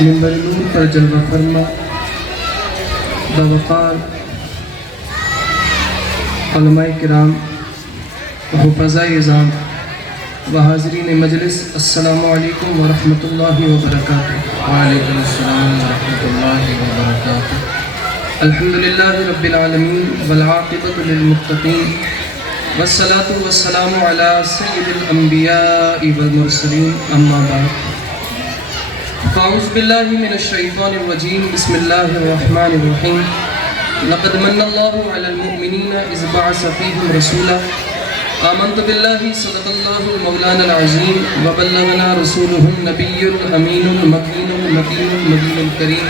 منبر نور پر جلوہ فرما باوقار علماء کرام حفظاء اعظام و حاضرین مجلس، السلام علیکم ورحمۃ اللہ وبرکاتہ۔ وعلیکم السلام ورحمۃ اللہ وبرکاتہ۔ الحمدللہ رب العالمین والعاقبۃ للمتقین والصلاة والسلام علی سید الانبیاء والمرسلین، اما بعد فاعوذ باللہ من الشیطان الرجیم، بسم اللہ الرحمن الرحیم۔ لقد من اللہ علی المؤمنین اذ بعث فیہم رسولا آمنت باللہ صدق اللہ المولانا العظیم وبلغنا رسولہ النبی الامین المکین المتین المبین الکریم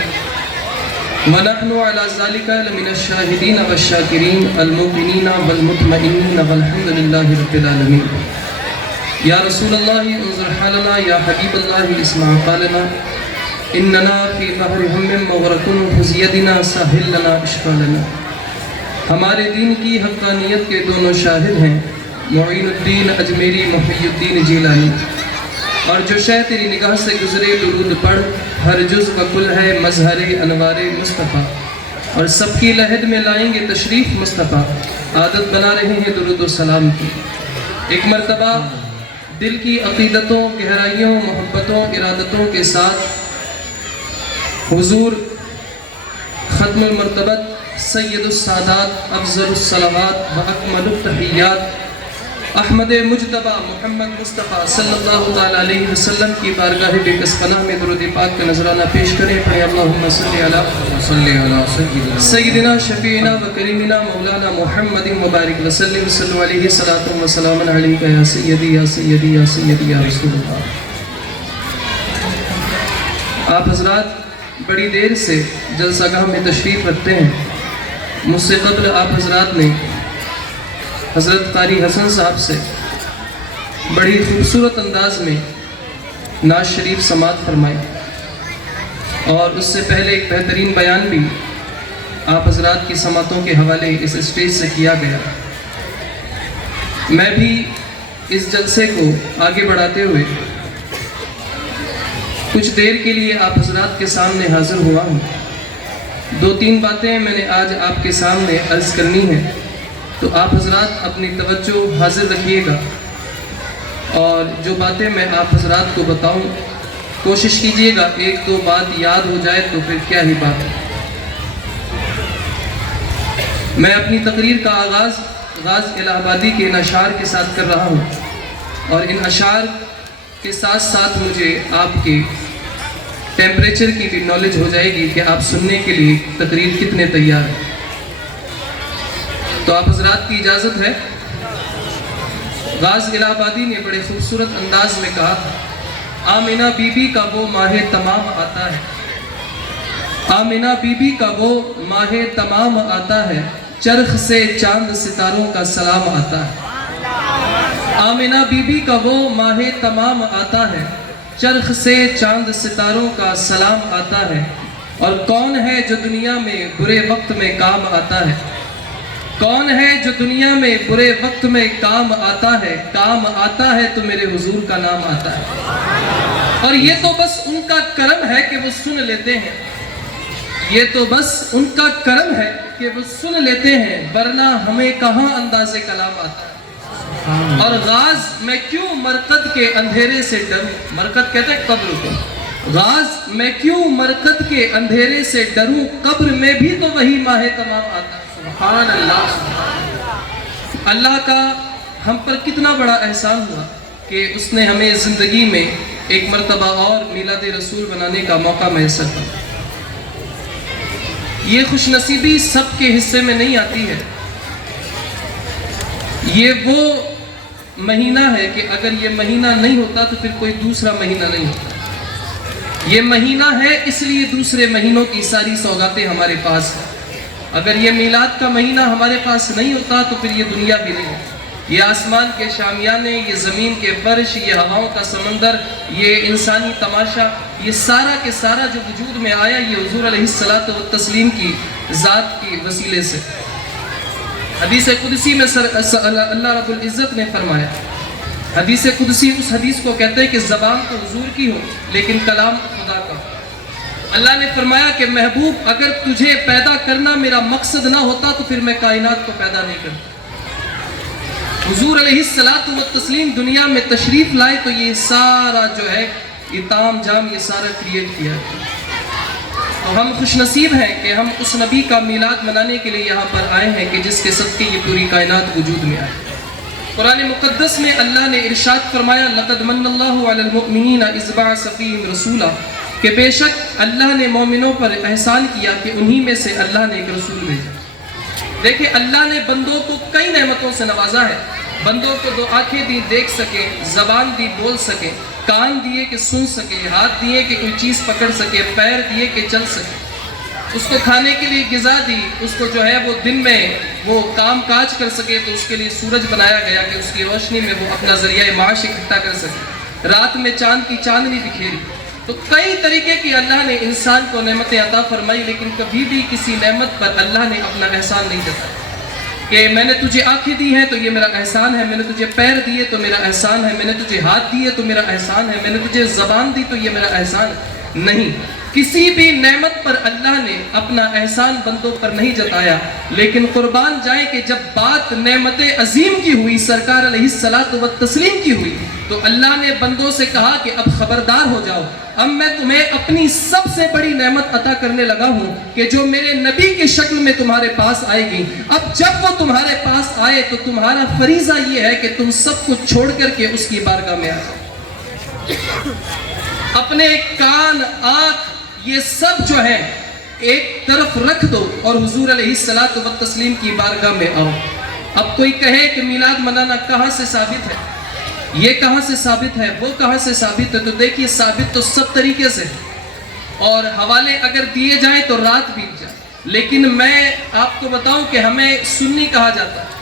ونحن علی ذلک لمن الشاہدین والشاکرین الموقنین والمطمئنین والحمد للہ رب العالمین۔ یا رسول اللہ انظر حالنا، یا حبیب اللہ اسمع قالنا، اننا فی بحر ہم مغرق خذ یدنا ساحل لنا اشکالنا۔ ہمارے دین کی حقانیت کے دونوں شاہد ہیں معین الدین اجمیری، محی الدین جیلانی، اور جو شے تیری نگاہ سے گزرے درود پڑھ، ہر جز و کل ہے مظہر انوار مصطفیٰ، اور سب کی لحد میں لائیں گے تشریف مصطفیٰ، عادت بنا رہے ہیں درود و سلام کی۔ ایک مرتبہ دل کی عقیدتوں، گہرائیوں، محبتوں، ارادتوں کے ساتھ حضور ختم المرتبت سید السادات افضل الصلوات و اکمل التحیات احمد مجتبی محمد مصطفیٰ صلی اللہ تعالیٰ علیہ وسلم کی بارگاہ بے کس پناہ میں درود پاک کا نذرانہ پیش کریں۔ پڑھیں اللہم صلی علی سیدنا شفیعنا و کریمنا مولانا محمد مبارک وسلم، صلی علیہ الصلاۃ والسلام علیکہ یا سیدی یا سیدی یا سیدی یا رسول اللہ۔ آپ حضرات بڑی دیر سے جلسہ گاہ میں تشریف رکھتے ہیں۔ مجھ سے قبل آپ حضرات نے حضرت قاری حسن صاحب سے بڑی خوبصورت انداز میں نعت شریف سماعت فرمائی، اور اس سے پہلے ایک بہترین بیان بھی آپ حضرات کی سماعتوں کے حوالے اس اسٹیج سے کیا گیا۔ میں بھی اس جلسے کو آگے بڑھاتے ہوئے کچھ دیر کے لیے آپ حضرات کے سامنے حاضر ہوا ہوں۔ دو تین باتیں میں نے آج آپ کے سامنے عرض کرنی ہے، تو آپ حضرات اپنی توجہ حاضر رکھیے گا، اور جو باتیں میں آپ حضرات کو بتاؤں کوشش کیجیے گا ایک دو بات یاد ہو جائے تو پھر کیا ہی بات ہے۔ میں اپنی تقریر کا آغاز غاز الہ آبادی کے ان اشعار کے ساتھ کر رہا ہوں، اور ان اشعار کے ساتھ ساتھ مجھے آپ کے ٹیمپریچر کی بھی نالج ہو جائے گی کہ آپ سننے کے لیے تقریر کتنے تیار ہیں۔ تو آپ حضرات کی اجازت ہے۔ غاز الہ آبادی نے بڑے خوبصورت انداز میں کہا، آمنہ بی بی کا وہ ماہ تمام آتا ہے، آمنہ بی بی کا وہ ماہ تمام آتا ہے، چرخ سے چاند ستاروں کا سلام آتا ہے۔ آمنہ بی بی کا وہ ماہ تمام آتا ہے، چرخ سے چاند ستاروں کا سلام آتا ہے، اور کون ہے جو دنیا میں برے وقت میں کام آتا ہے، کون ہے جو دنیا میں برے وقت میں کام آتا ہے، کام آتا ہے تو میرے حضور کا نام آتا ہے۔ اور یہ تو بس ان کا کرم ہے کہ وہ سن لیتے ہیں، یہ تو بس ان کا کرم ہے کہ وہ سن لیتے ہیں، ورنہ ہمیں کہاں انداز کلام آتا ہے۔ اور غاز میں کیوں مرقد کے اندھیرے سے ڈروں، مرقد کہتے ہیں قبر کو، غاز میں کیوں مرقد کے اندھیرے سے ڈروں، قبر میں بھی تو وہی ماہ تمام آتا ہے۔ سبحان اللہ۔ اللہ کا ہم پر کتنا بڑا احسان ہوا کہ اس نے ہمیں زندگی میں ایک مرتبہ اور میلاد رسول بنانے کا موقع میسر کیا۔ یہ خوش نصیبی سب کے حصے میں نہیں آتی ہے۔ یہ وہ مہینہ ہے کہ اگر یہ مہینہ نہیں ہوتا تو پھر کوئی دوسرا مہینہ نہیں ہوتا۔ یہ مہینہ ہے اس لیے دوسرے مہینوں کی ساری سوغاتیں ہمارے پاس ہیں۔ اگر یہ میلاد کا مہینہ ہمارے پاس نہیں ہوتا تو پھر یہ دنیا بھی نہیں ہوتی۔ یہ آسمان کے شامیانے، یہ زمین کے فرش، یہ ہواؤں کا سمندر، یہ انسانی تماشا، یہ سارا کے سارا جو وجود میں آیا، یہ حضور علیہ الصلوۃ والتسلیم کی ذات کی وسیلے سے۔ حدیث قدسی میں اللہ رب العزت نے فرمایا، حدیث قدسی اس حدیث کو کہتے ہیں کہ زبان تو حضور کی ہو لیکن کلام خدا کا۔ اللہ نے فرمایا کہ محبوب اگر تجھے پیدا کرنا میرا مقصد نہ ہوتا تو پھر میں کائنات کو پیدا نہیں کرتا۔ حضور علیہ الصلوۃ والتسلیم دنیا میں تشریف لائے تو یہ سارا جو ہے یہ تام جام یہ سارا کریٹ کیا ہے۔ تو ہم خوش نصیب ہیں کہ ہم اس نبی کا میلاد منانے کے لیے یہاں پر آئے ہیں کہ جس کے صدقے یہ پوری کائنات وجود میں آئے۔ قرآن مقدس میں اللہ نے ارشاد فرمایا لقد من اللہ علی المؤمنین اذ بعث فیہم رسولا، کہ بے شک اللہ نے مومنوں پر احسان کیا کہ انہی میں سے اللہ نے ایک رسول بھیجا۔ دیکھیں اللہ نے بندوں کو کئی نعمتوں سے نوازا ہے۔ بندوں کو دو آنکھیں دی دیکھ سکے، زبان دی بول سکے، کان دیے کہ سن سکے، ہاتھ دیے کہ کوئی چیز پکڑ سکے، پیر دیے کہ چل سکے، اس کو کھانے کے لیے غذا دی، اس کو جو ہے وہ دن میں وہ کام کاج کر سکے تو اس کے لیے سورج بنایا گیا کہ اس کی روشنی میں وہ اپنا ذریعہ معاش اکٹھا کر سکے، رات میں چاند کی چاندنی بکھیری۔ تو کئی طریقے کی اللہ نے انسان کو نعمتیں عطا فرمائی، لیکن کبھی بھی کسی نعمت پر اللہ نے اپنا احسان نہیں جتایا کہ میں نے تجھے آنکھیں دی ہیں تو یہ میرا احسان ہے، میں نے تجھے پیر دیے تو میرا احسان ہے، میں نے تجھے ہاتھ دیے تو میرا احسان ہے، میں نے تجھے زبان دی تو یہ میرا احسان ہے۔ نہیں، کسی بھی نعمت پر اللہ نے اپنا احسان بندوں پر نہیں جتایا، لیکن قربان جائیں کہ جب بات نعمت عظیم کی ہوئی، سرکار علیہ الصلوۃ والتسلیم کی ہوئی، تو اللہ نے بندوں سے کہا کہ اب خبردار ہو جاؤ، اب میں تمہیں اپنی سب سے بڑی نعمت عطا کرنے لگا ہوں کہ جو میرے نبی کی شکل میں تمہارے پاس آئے گی۔ اب جب وہ تمہارے پاس آئے تو تمہارا فریضہ یہ ہے کہ تم سب کچھ چھوڑ کر کے اس کی بارگاہ میں آؤ، اپنے کان آنکھ یہ سب جو ہے ایک طرف رکھ دو اور حضور علیہ الصلوۃ والتسلیم کی بارگاہ میں آؤ۔ اب کوئی کہے کہ میلاد منانا کہاں سے ثابت ہے، یہ کہاں سے ثابت ہے، وہ کہاں سے ثابت ہے، تو دیکھیے ثابت تو سب طریقے سے اور حوالے اگر دیے جائیں تو رات بیت جائے، لیکن میں آپ کو بتاؤں کہ ہمیں سنی کہا جاتا ہے۔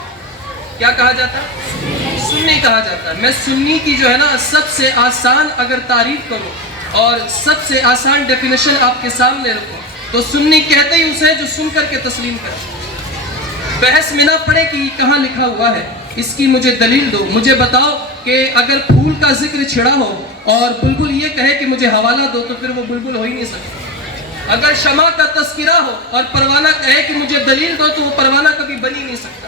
کیا کہا جاتا ہے؟ سنی کہا جاتا ہے۔ میں سنی کی جو ہے نا سب سے آسان اگر تعریف کروں اور سب سے آسان ڈیفینیشن آپ کے سامنے رکھوں تو سنی کہتے ہی اسے جو سن کر کے تسلیم کرے، بحث میں نہ پڑے کہ یہ کہاں لکھا ہوا ہے، اس کی مجھے دلیل دو، مجھے بتاؤ کہ اگر پھول کا ذکر چھڑا ہو اور بلبل یہ کہے کہ مجھے حوالہ دو تو پھر وہ بلبل ہو ہی نہیں سکتا۔ اگر شمع کا تذکرہ ہو اور پروانہ کہے کہ مجھے دلیل دو تو وہ پروانہ کبھی بن ہی نہیں سکتا۔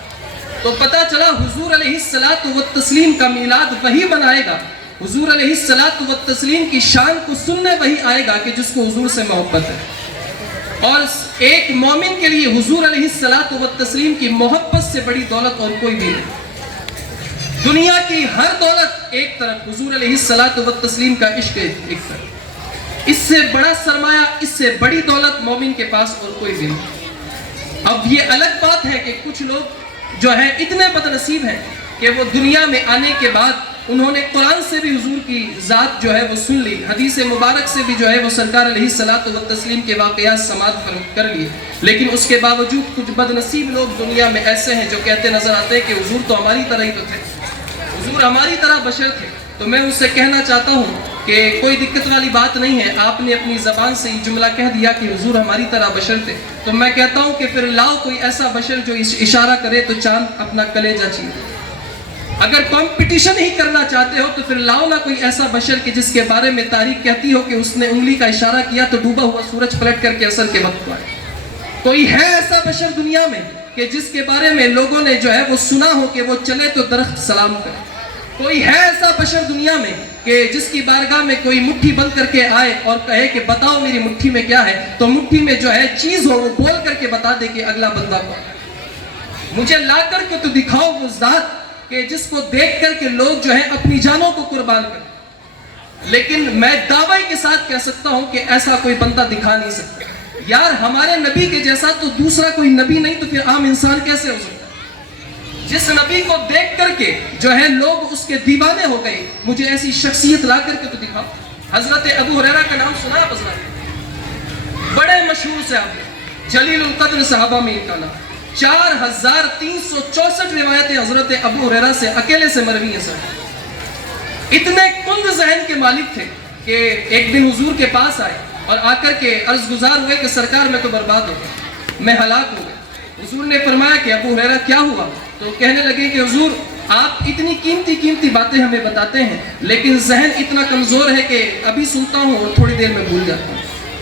تو پتہ چلا حضور علیہ الصلوۃ والتسلیم کا میلاد وہی منائے گا، حضور علیہ الصلوۃ والتسلیم کی شان کو سننے وہی آئے گا کہ جس کو حضور سے محبت ہے۔ اور ایک مومن کے لیے حضور علیہ الصلوۃ والتسلیم کی محبت سے بڑی دولت اور کوئی بھی نہیں۔ دنیا کی ہر دولت ایک طرف، حضور علیہ الصلوۃ والتسلیم کا عشق ایک طرف، اس سے بڑا سرمایہ، اس سے بڑی دولت مومن کے پاس اور کوئی بھی نہیں۔ اب یہ الگ بات ہے کہ کچھ لوگ جو ہے اتنے بد نصیب ہیں کہ وہ دنیا میں آنے کے بعد انہوں نے قرآن سے بھی حضور کی ذات جو ہے وہ سن لی، حدیث مبارک سے بھی جو ہے وہ سرکار علیہ الصلوۃ والتسلیم کے واقعات سماعت کر لیے، لیکن اس کے باوجود کچھ بد نصیب لوگ دنیا میں ایسے ہیں جو کہتے نظر آتے ہیں کہ حضور تو ہماری طرح ہی تو تھے، حضور ہماری طرح بشر تھے۔ تو میں ان سے کہنا چاہتا ہوں کہ کوئی دقت والی بات نہیں ہے، آپ نے اپنی زبان سے یہ جملہ کہہ دیا کہ حضور ہماری طرح بشر تھے، تو میں کہتا ہوں کہ پھر لاؤ کوئی ایسا بشر جو اشارہ کرے تو چاند اپنا کلیجہ چیرے۔ اگر کمپٹیشن ہی کرنا چاہتے ہو تو پھر لاؤ نہ کوئی ایسا بشر کہ جس کے بارے میں تاریخ کہتی ہو کہ اس نے انگلی کا اشارہ کیا تو ڈوبا ہوا سورج پلٹ کر کے عصر کے وقت کو آئے۔ کوئی ہے ایسا بشر دنیا میں کہ جس کے بارے میں لوگوں نے جو ہے وہ سنا ہو کہ وہ چلے تو درخت سلام کرے؟ کوئی ہے ایسا بشر دنیا میں کہ جس کی بارگاہ میں کوئی مٹھی بند کر کے آئے اور کہے کہ بتاؤ میری مٹھی میں کیا ہے، تو مٹھی میں جو ہے چیز ہو وہ بول کر کے بتا دے کہ اگلا بندہ کون ہے؟ مجھے لا کر کے تو دکھاؤ وہ ذات کہ جس کو دیکھ کر کے لوگ جو ہے اپنی جانوں کو قربان کریں۔ لیکن میں دعوی کے ساتھ کہہ سکتا ہوں کہ ایسا کوئی بندہ دکھا نہیں سکتا۔ یار ہمارے نبی کے جیسا تو دوسرا کوئی نبی نہیں، تو پھر عام انسان کیسے ہو سکتا؟ جس نبی کو دیکھ کر کے جو ہے لوگ اس کے دیوانے ہو گئے، مجھے ایسی شخصیت لا کر کے تو دکھاؤ۔ حضرت ابو ہریرہ کا نام سنا آپ حضرت؟ بڑے مشہور صحابی، جلیل القدر صحابہ میں ان کا نام، 4364 روایتیں حضرت ابو ہریرہ سے اکیلے سے مروی ہیں سر۔ اتنے کند ذہن کے مالک تھے کہ ایک دن حضور کے پاس آئے اور آ کر کے عرض گزار ہوئے کہ سرکار میں تو برباد ہو گیا، میں ہلاک ہو گیا۔ حضور نے فرمایا کہ ابو ہریرہ کیا ہوا؟ تو کہنے لگے کہ حضور آپ اتنی قیمتی باتیں ہمیں بتاتے ہیں لیکن ذہن اتنا کمزور ہے کہ ابھی سنتا ہوں اور تھوڑی دیر میں بھول جاتا ہوں۔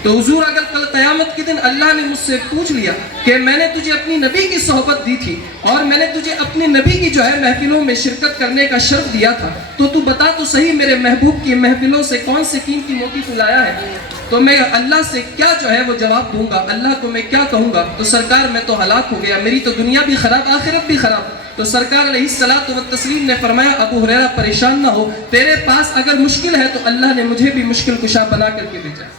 تو حضور اگر کل قیامت کے دن اللہ نے مجھ سے پوچھ لیا کہ میں نے تجھے اپنی نبی کی صحبت دی تھی اور میں نے تجھے اپنی نبی کی جو ہے محفلوں میں شرکت کرنے کا شرف دیا تھا، تو بتا تو صحیح میرے محبوب کی محفلوں سے کون سے قیمتی موتی تو لایا ہے؟ تو میں اللہ سے کیا جو ہے وہ جواب دوں گا، اللہ کو میں کیا کہوں گا؟ تو سرکار میں تو ہلاک ہو گیا، میری تو دنیا بھی خراب آخرت بھی خراب۔ تو سرکار علیہ الصلوۃ والتسلیم نے فرمایا ابو ہریرہ پریشان نہ ہو، تیرے پاس اگر مشکل ہے تو اللہ نے مجھے بھی مشکل کشا بنا کر کے بھیجا۔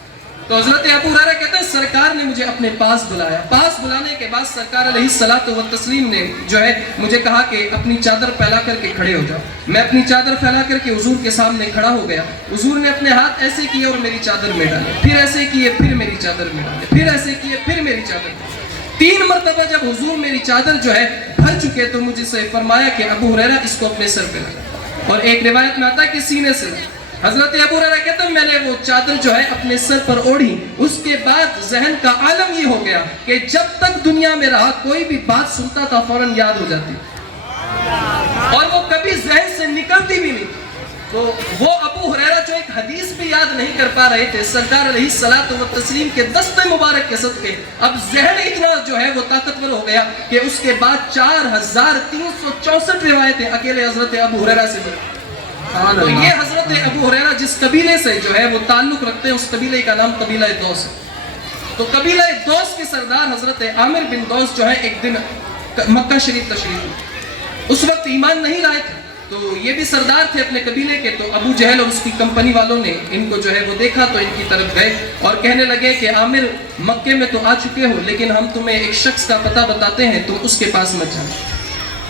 تو حضرت ابو ہریرہ کہتے ہیں سرکار نے مجھے اپنے پاس بلایا، پاس بلانے کے بعد سرکار علیہ الصلوۃ والتسلیم نے جو ہے مجھے کہا کہ اپنی چادر پھیلا کر کے کھڑے ہو جاؤ۔ میں اپنی چادر پھیلا کر کے حضور کے سامنے کھڑا ہو گیا۔ حضور نے اپنے ہاتھ ایسے کیے اور میری چادر میں ڈالے، پھر ایسے کیے پھر میری چادر میں ڈالے، پھر ایسے کیے پھر میری چادر میں ڈالے۔ 3 مرتبہ جب حضور میری چادر جو ہے بھر چکے تو مجھے سے فرمایا کہ ابو ہریرہ اس کو اپنے سر پہ لگا، اور ایک روایت میں آتا ہے کہ سینے سے لگا۔ حضرت ابو ہریرہ کہتے ہیں میں نے وہ چادر جو ہے اپنے سر پر اوڑھی، اس کے بعد ذہن کا عالم یہ ہو گیا کہ جب تک دنیا میں رہا کوئی بھی بات سنتا تھا فوراً یاد ہو جاتی اور وہ کبھی ذہن سے نکلتی بھی نہیں۔ تو وہ ابو ہریرہ جو ایک حدیث بھی یاد نہیں کر پا رہے تھے، سرکار علیہ الصلوۃ والتسلیم کے دست مبارک کے صدقے اب ذہن اتنا جو ہے وہ طاقتور ہو گیا کہ اس کے بعد 4364 روایتیں اکیلے حضرت ابو ہریرہ سے ملی۔ تو یہ حضرت ابو ہریرہ جس قبیلے سے جو ہے وہ تعلق رکھتے ہیں اس قبیلے کا نام قبیلہ دوس ہے۔ تو قبیلہ دوس کے سردار حضرت عامر بن دوس جو ہے ایک دن مکہ شریف تشریف لائے، اس وقت ایمان نہیں لائے تھے، تو یہ بھی سردار تھے اپنے قبیلے کے۔ تو ابو جہل اور اس کی کمپنی والوں نے ان کو جو ہے وہ دیکھا تو ان کی طرف گئے اور کہنے لگے کہ عامر مکے میں تو آ چکے ہو لیکن ہم تمہیں ایک شخص کا پتہ بتاتے ہیں، تم اس کے پاس مت جانا۔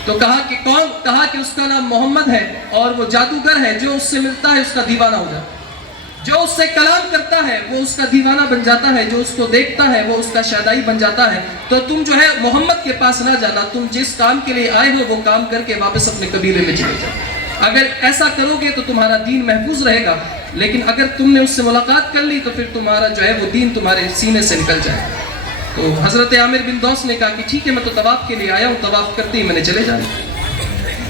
تو کہا کہ کون؟ کہا کہ اس کا نام محمد ہے اور وہ جادوگر ہے، جو اس سے ملتا ہے اس کا دیوانہ ہو جاتا ہے، جو اس سے کلام کرتا ہے وہ اس کا دیوانہ بن جاتا ہے، جو اس کو دیکھتا ہے وہ اس کا شادائی بن جاتا ہے۔ تو تم جو ہے محمد کے پاس نہ جانا، تم جس کام کے لیے آئے ہو وہ کام کر کے واپس اپنے قبیلے میں چلے جاؤ۔ اگر ایسا کرو گے تو تمہارا دین محفوظ رہے گا، لیکن اگر تم نے اس سے ملاقات کر لی تو پھر تمہارا جو ہے وہ دین تمہارے سینے سے نکل جائے گا۔ تو حضرت عامر بن دوس نے کہا کہ ٹھیک ہے میں تو طواف کے لیے آیا ہوں، طواف کرتے ہی میں نے چلے جانا۔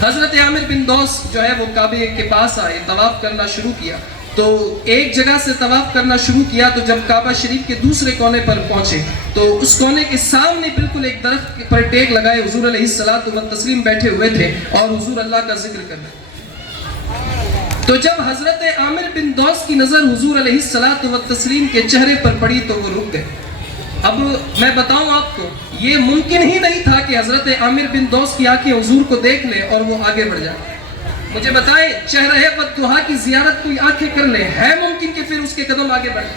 حضرت عامر بن دوس جو ہے وہ کعبے کے پاس آئے، طواف کرنا شروع کیا۔ تو ایک جگہ سے طواف کرنا شروع کیا تو جب کعبہ شریف کے دوسرے کونے پر پہنچے تو اس کونے کے سامنے بالکل ایک درخت پر ٹیک لگائے حضور علیہ الصلوۃ والتسلیم بیٹھے ہوئے تھے اور حضور اللہ کا ذکر کر رہے۔ تو جب حضرت عامر بن دوس کی نظر حضور علیہ الصلوۃ والتسلیم کے چہرے پر پڑی تو وہ رک گئے۔ اب میں بتاؤں آپ کو یہ ممکن ہی نہیں تھا کہ حضرت عامر بن دوس کی آنکھیں حضور کو دیکھ لیں اور وہ آگے بڑھ جائیں۔ مجھے بتائیں چہرہ بددعا کی زیارت کوئی آنکھیں کر لیں، ہے ممکن کہ پھر اس کے قدم آگے بڑھیں؟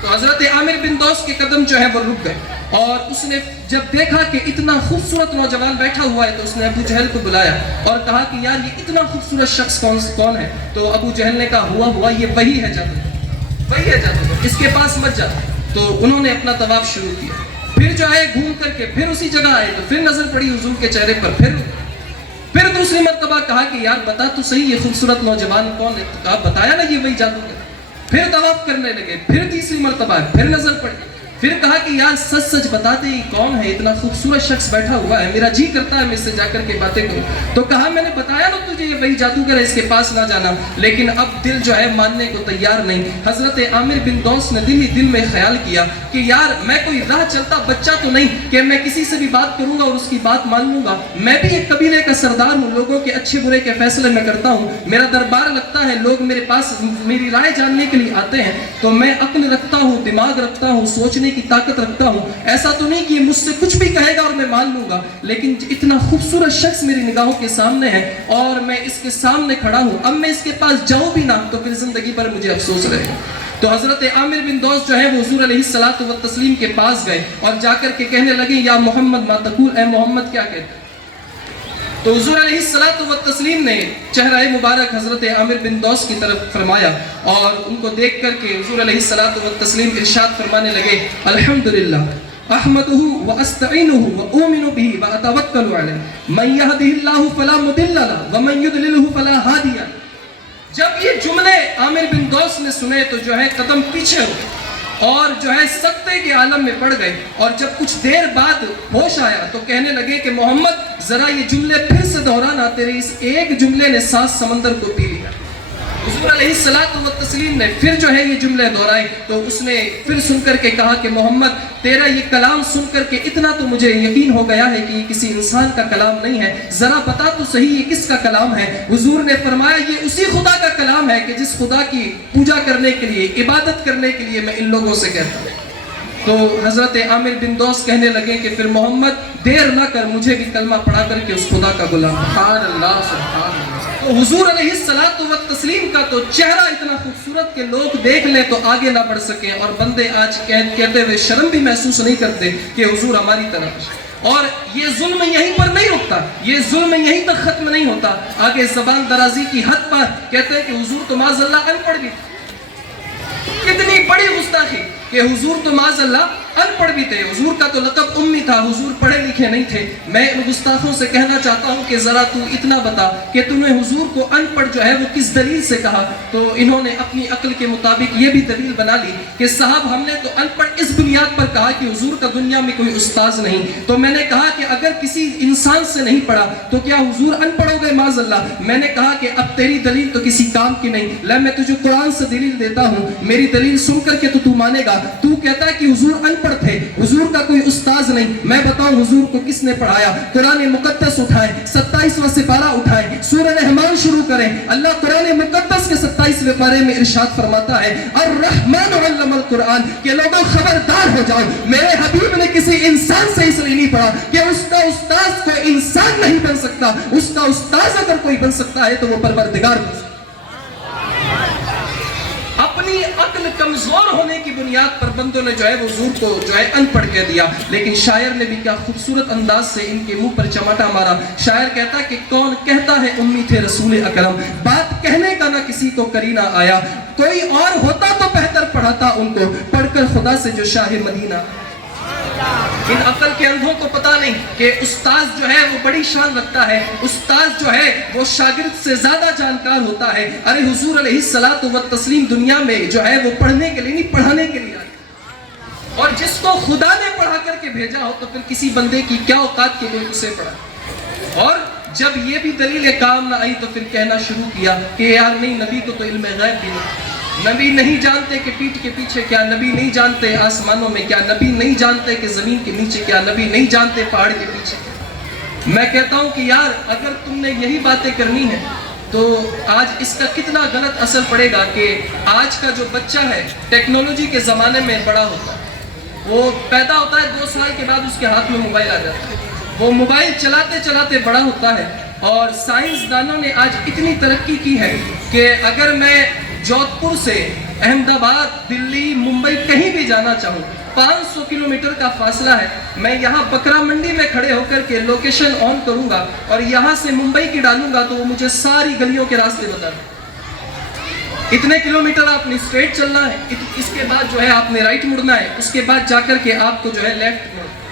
تو حضرت عامر بن دوس کے قدم جو ہے وہ رک گئے اور اس نے جب دیکھا کہ اتنا خوبصورت نوجوان بیٹھا ہوا ہے تو اس نے ابو جہل کو بلایا اور کہا کہ یار یہ اتنا خوبصورت شخص کون ہے؟ تو ابو جہل نے کہا ہوا یہ وہی ہے جادوگر، وہی ہے جادوگر، اس کے پاس مت جا۔ تو انہوں نے اپنا طواف شروع کیا، پھر جو ہے گھوم کر کے پھر اسی جگہ آئے تو پھر نظر پڑی حضور کے چہرے پر، پھر دوسری مرتبہ کہا کہ یار بتا تو صحیح یہ خوبصورت نوجوان کون ہے؟ تو کہا بتایا نا یہ وہی جادوگر۔ پھر طواف کرنے لگے، پھر تیسری مرتبہ پھر نظر پڑی، پھر کہا کہ یار سچ سچ بتاتے یہ کون ہے؟ اتنا خوبصورت شخص بیٹھا ہوا ہے، میرا جی کرتا ہے میں اس سے جا کر کے باتیں کروں۔ تو کہا میں نے بتایا نا تجھے یہ وہی جادوگر ہے، اس کے پاس نہ جانا، لیکن اب دل جو ہے ماننے کو تیار نہیں۔ حضرت عامر بن دوس نے دل ہی دل میں خیال کیا کہ یار میں کوئی راہ چلتا بچہ تو نہیں کہ میں کسی سے بھی بات کروں گا اور اس کی بات مان لوں گا، میں بھی ایک قبیلے کا سردار ہوں، لوگوں کے اچھے برے کے فیصلے میں کرتا ہوں، میرا دربار لگتا ہے، لوگ میرے پاس میری رائے جاننے کے لیے آتے ہیں، تو میں عقل رکھتا ہوں، دماغ رکھتا ہوں، سوچنے کی طاقت رکھتا ہوں، ایسا تو نہیں کہ مجھ سے کچھ بھی کہے گا اور میں مان لوں گا، لیکن اتنا خوبصورت شخص میری نگاہوں کے سامنے ہے اور میں اس کے سامنے کھڑا ہوں، اب میں اس کے پاس جاؤں بھی نہ تو پھر زندگی پر مجھے افسوس رہے گا۔ تو حضرت عامر بن دوس جو ہے وہ حضور علیہ الصلوۃ والتسلیم کے پاس گئے اور جا کر کے کہنے لگے یا محمد ما تقول، اے محمد کیا کہتے ہیں؟ تو حضور علیہ الصلوۃ والتسلیم نے چہرہ مبارک حضرت عامر بن دوس کی طرف فرمایا اور ان کو دیکھ کر کے حضور علیہ الصلوۃ والتسلیم ارشاد فرمانے لگے الحمدللہ احمدہ واستعینہ واؤمن بہ واتوکل علیہ من یہدہ اللہ فلا مضل لہ ومن یضللہ فلا ہادی لہ۔ جب یہ جملے عامر بن دوس نے سنے تو جو ہے قدم پیچھے ہو اور جو ہے سکتے کے عالم میں پڑ گئے، اور جب کچھ دیر بعد ہوش آیا تو کہنے لگے کہ محمد ذرا یہ جملے پھر سے دہرانا، تیرے اس ایک جملے نے 7 سمندر کو پی لیا۔ حضور علیہ الصلوۃ والتسلیم نے پھر جو ہے یہ جملے دہرائے تو اس نے پھر سن کر کے کہا کہ محمد تیرا یہ کلام سن کر کے اتنا تو مجھے یقین ہو گیا ہے کہ یہ کسی انسان کا کلام نہیں ہے، ذرا بتا تو صحیح یہ کس کا کلام ہے؟ حضور نے فرمایا یہ اسی خدا کا کلام ہے کہ جس خدا کی پوجا کرنے کے لیے، عبادت کرنے کے لیے میں ان لوگوں سے کہتا ہوں۔ تو حضرت عامر بن دوس کہنے لگے کہ پھر محمد دیر نہ کر، مجھے بھی کلمہ پڑھا کر کے اس خدا کا غلام۔ سبحان اللہ سبحان اللہ۔ تو حضور علیہ الصلوۃ والتسلیم کا تو چہرہ اتنا خوبصورت کہ لوگ دیکھ لیں تو آگے نہ بڑھ سکیں، اور بندے آج کہتے ہوئے شرم بھی محسوس نہیں کرتے کہ حضور ہماری طرف۔ اور یہ ظلم یہیں پر نہیں رکتا، یہ ظلم یہیں تک ختم نہیں ہوتا، آگے زبان درازی کی حد پر کہتے ہیں کہ حضور تو معاذ اللہ ان پڑھ بھی تھے۔ کتنی بڑی گستاخی کہ حضور تو معاذ اللہ ان پڑھ بھی تھے، حضور کا تو لقب امی تھا، حضور پڑھے لکھے نہیں تھے۔ میں ان گستاخوں سے کہنا چاہتا ہوں کہ ذرا تو اتنا بتا کہ تم نے حضور کو ان پڑھ جو ہے وہ کس دلیل سے کہا؟ تو انہوں نے اپنی عقل کے مطابق یہ بھی دلیل بنا لی کہ صاحب ہم نے تو ان پڑھ اس بنیاد پر کہا کہ حضور کا دنیا میں کوئی استاذ نہیں۔ تو میں نے کہا کہ اگر کسی انسان سے نہیں پڑھا تو کیا حضور ان پڑھ ہو گئے معاذ اللہ؟ میں نے کہا کہ اب تیری دلیل تو کسی کام کی نہیں، لے میں تجھے قرآن سے دلیل دیتا ہوں، میری دلیل سن کر کے تو مانے گا۔ تو کہتا ہے کہ حضور ان پڑھ تھے، حضور کا کوئی استاذ نہیں، میں بتاؤں حضور کو کس نے پڑھایا؟ قرآن مقدس اٹھائیں، 27واں سپارہ اٹھائیں، سورہ رحمان شروع کریں۔ اللہ قرآن مقدس کے 27ویں پارے میں ارشاد فرماتا ہے الرحمن علم القرآن کہ لوگوں خبردار ہو جاؤ، میرے حبیب نے کسی انسان سے اس لیے نہیں پڑھا کہ اس کا استاذ کوئی انسان نہیں بن سکتا، اس کا استاذ اگر کوئی بن سکتا ہے تو وہ پروردگار بن سکتا ہے۔ اپنی عقل کمزور ہونے کی بنیاد پر بندوں نے جو ہے وہ حضور کو جو ہے ان پڑھ کہہ دیا، لیکن شاعر نے بھی کیا خوبصورت انداز سے ان کے منہ پر چماٹا مارا۔ شاعر کہتا کہ کون کہتا ہے امی تھے رسول اکرم، بات کہنے کا نہ کسی کو کرینہ آیا، کوئی اور ہوتا تو بہتر پڑھاتا ان کو، پڑھ کر خدا سے جو شاہ مدینہ۔ ان عقل کے اندھوں کو پتا نہیں کہ استاذ جو ہے وہ بڑی شان رکھتا ہے، استاذ جو ہے وہ شاگرد سے زیادہ جانکار ہوتا ہے۔ ارے حضور علیہ الصلوۃ والتسلیم دنیا میں جو ہے وہ پڑھنے کے لیے نہیں، پڑھانے کے لیے آئے، اور جس کو خدا نے پڑھا کر کے بھیجا ہو تو پھر کسی بندے کی کیا اوقات کہ کوئی اسے پڑھا۔ اور جب یہ بھی دلیل کام نہ آئی تو پھر کہنا شروع کیا کہ یار نہیں، نبی کو تو علم غیب بھی نہیں، نبی نہیں جانتے کہ پیٹھ کے پیچھے کیا، نبی نہیں جانتے آسمانوں میں کیا، نبی نہیں جانتے کہ زمین کے نیچے کیا، نبی نہیں جانتے پہاڑ کے پیچھے کیا۔ میں کہتا ہوں کہ یار اگر تم نے یہی باتیں کرنی ہیں تو آج اس کا کتنا غلط اثر پڑے گا کہ آج کا جو بچہ ہے ٹیکنالوجی کے زمانے میں بڑا ہوتا ہے، وہ پیدا ہوتا ہے 2 سال کے بعد اس کے ہاتھ میں موبائل آ جاتا ہے، وہ موبائل چلاتے چلاتے بڑا ہوتا ہے۔ اور سائنسدانوں نے آج اتنی ترقی کی ہے کہ اگر میں جودھ پور سے احمد آباد، دلی، ممبئی کہیں بھی جانا چاہوں، 500 کلومیٹر کا فاصلہ ہے، میں یہاں بکرا منڈی میں کھڑے ہو کر کے لوکیشن آن کروں گا اور یہاں سے ممبئی کی ڈالوں گا تو وہ مجھے ساری گلیوں کے راستے بتا دیں۔ اتنے کلومیٹر آپ نے اسٹریٹ چلنا ہے، اس کے بعد جو ہے آپ نے رائٹ مڑنا ہے، اس کے بعد جا کر کے آپ کو جو ہے لیفٹ مڑنا ہے۔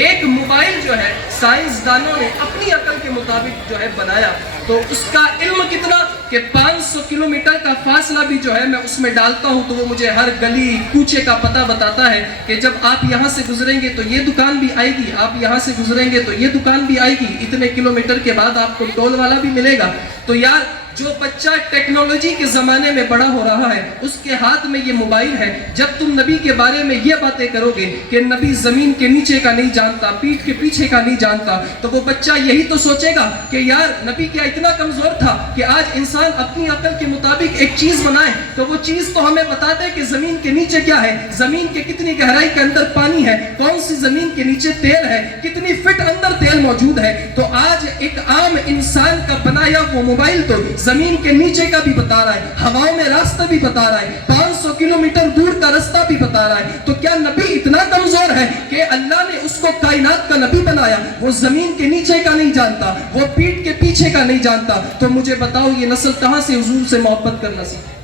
ایک موبائل جو ہے سائنسدانوں نے اپنی عقل کے مطابق جو ہے بنایا، تو اس کا علم کتنا کہ 500 کلومیٹر کا فاصلہ بھی جو ہے میں اس میں ڈالتا ہوں تو وہ مجھے ہر گلی کوچے کا پتہ بتاتا ہے کہ جب آپ یہاں سے گزریں گے تو یہ دکان بھی آئے گی، آپ یہاں سے گزریں گے تو یہ دکان بھی آئے گی، اتنے کلومیٹر کے بعد آپ کو ٹول والا بھی ملے گا۔ تو یار جو بچہ ٹیکنالوجی کے زمانے میں بڑا ہو رہا ہے اس کے ہاتھ میں یہ موبائل ہے، جب تم نبی کے بارے میں یہ باتیں کرو گے کہ نبی زمین کے نیچے کا نہیں جانتا، پیٹھ کے پیچھے کا نہیں جانتا، تو وہ بچہ یہی تو سوچے گا کہ یار نبی کیا اتنا کمزور تھا کہ آج انسان اپنی عقل کے مطابق ایک چیز بنائے تو وہ چیز تو ہمیں بتا دے کہ زمین کے نیچے کیا ہے، زمین کے کتنی گہرائی کے اندر پانی ہے، کون سی زمین کے نیچے تیل ہے، کتنی فٹ اندر تیل موجود ہے۔ تو آج ایک عام انسان کا بنایا وہ موبائل تو زمین کے نیچے کا بھی بتا رہا ہے، ہواؤں میں راستہ بھی بتا رہا ہے، 500 کلومیٹر دور کا راستہ بھی بتا رہا ہے۔ تو کیا نبی اتنا کمزور ہے کہ اللہ نے اس کو کائنات کا نبی بنایا، وہ زمین کے نیچے کا نہیں جانتا، وہ پیٹھ کے پیچھے کا نہیں جانتا؟ تو مجھے بتاؤ یہ نسل کہاں سے حضور سے محبت کرنا سیکھے؟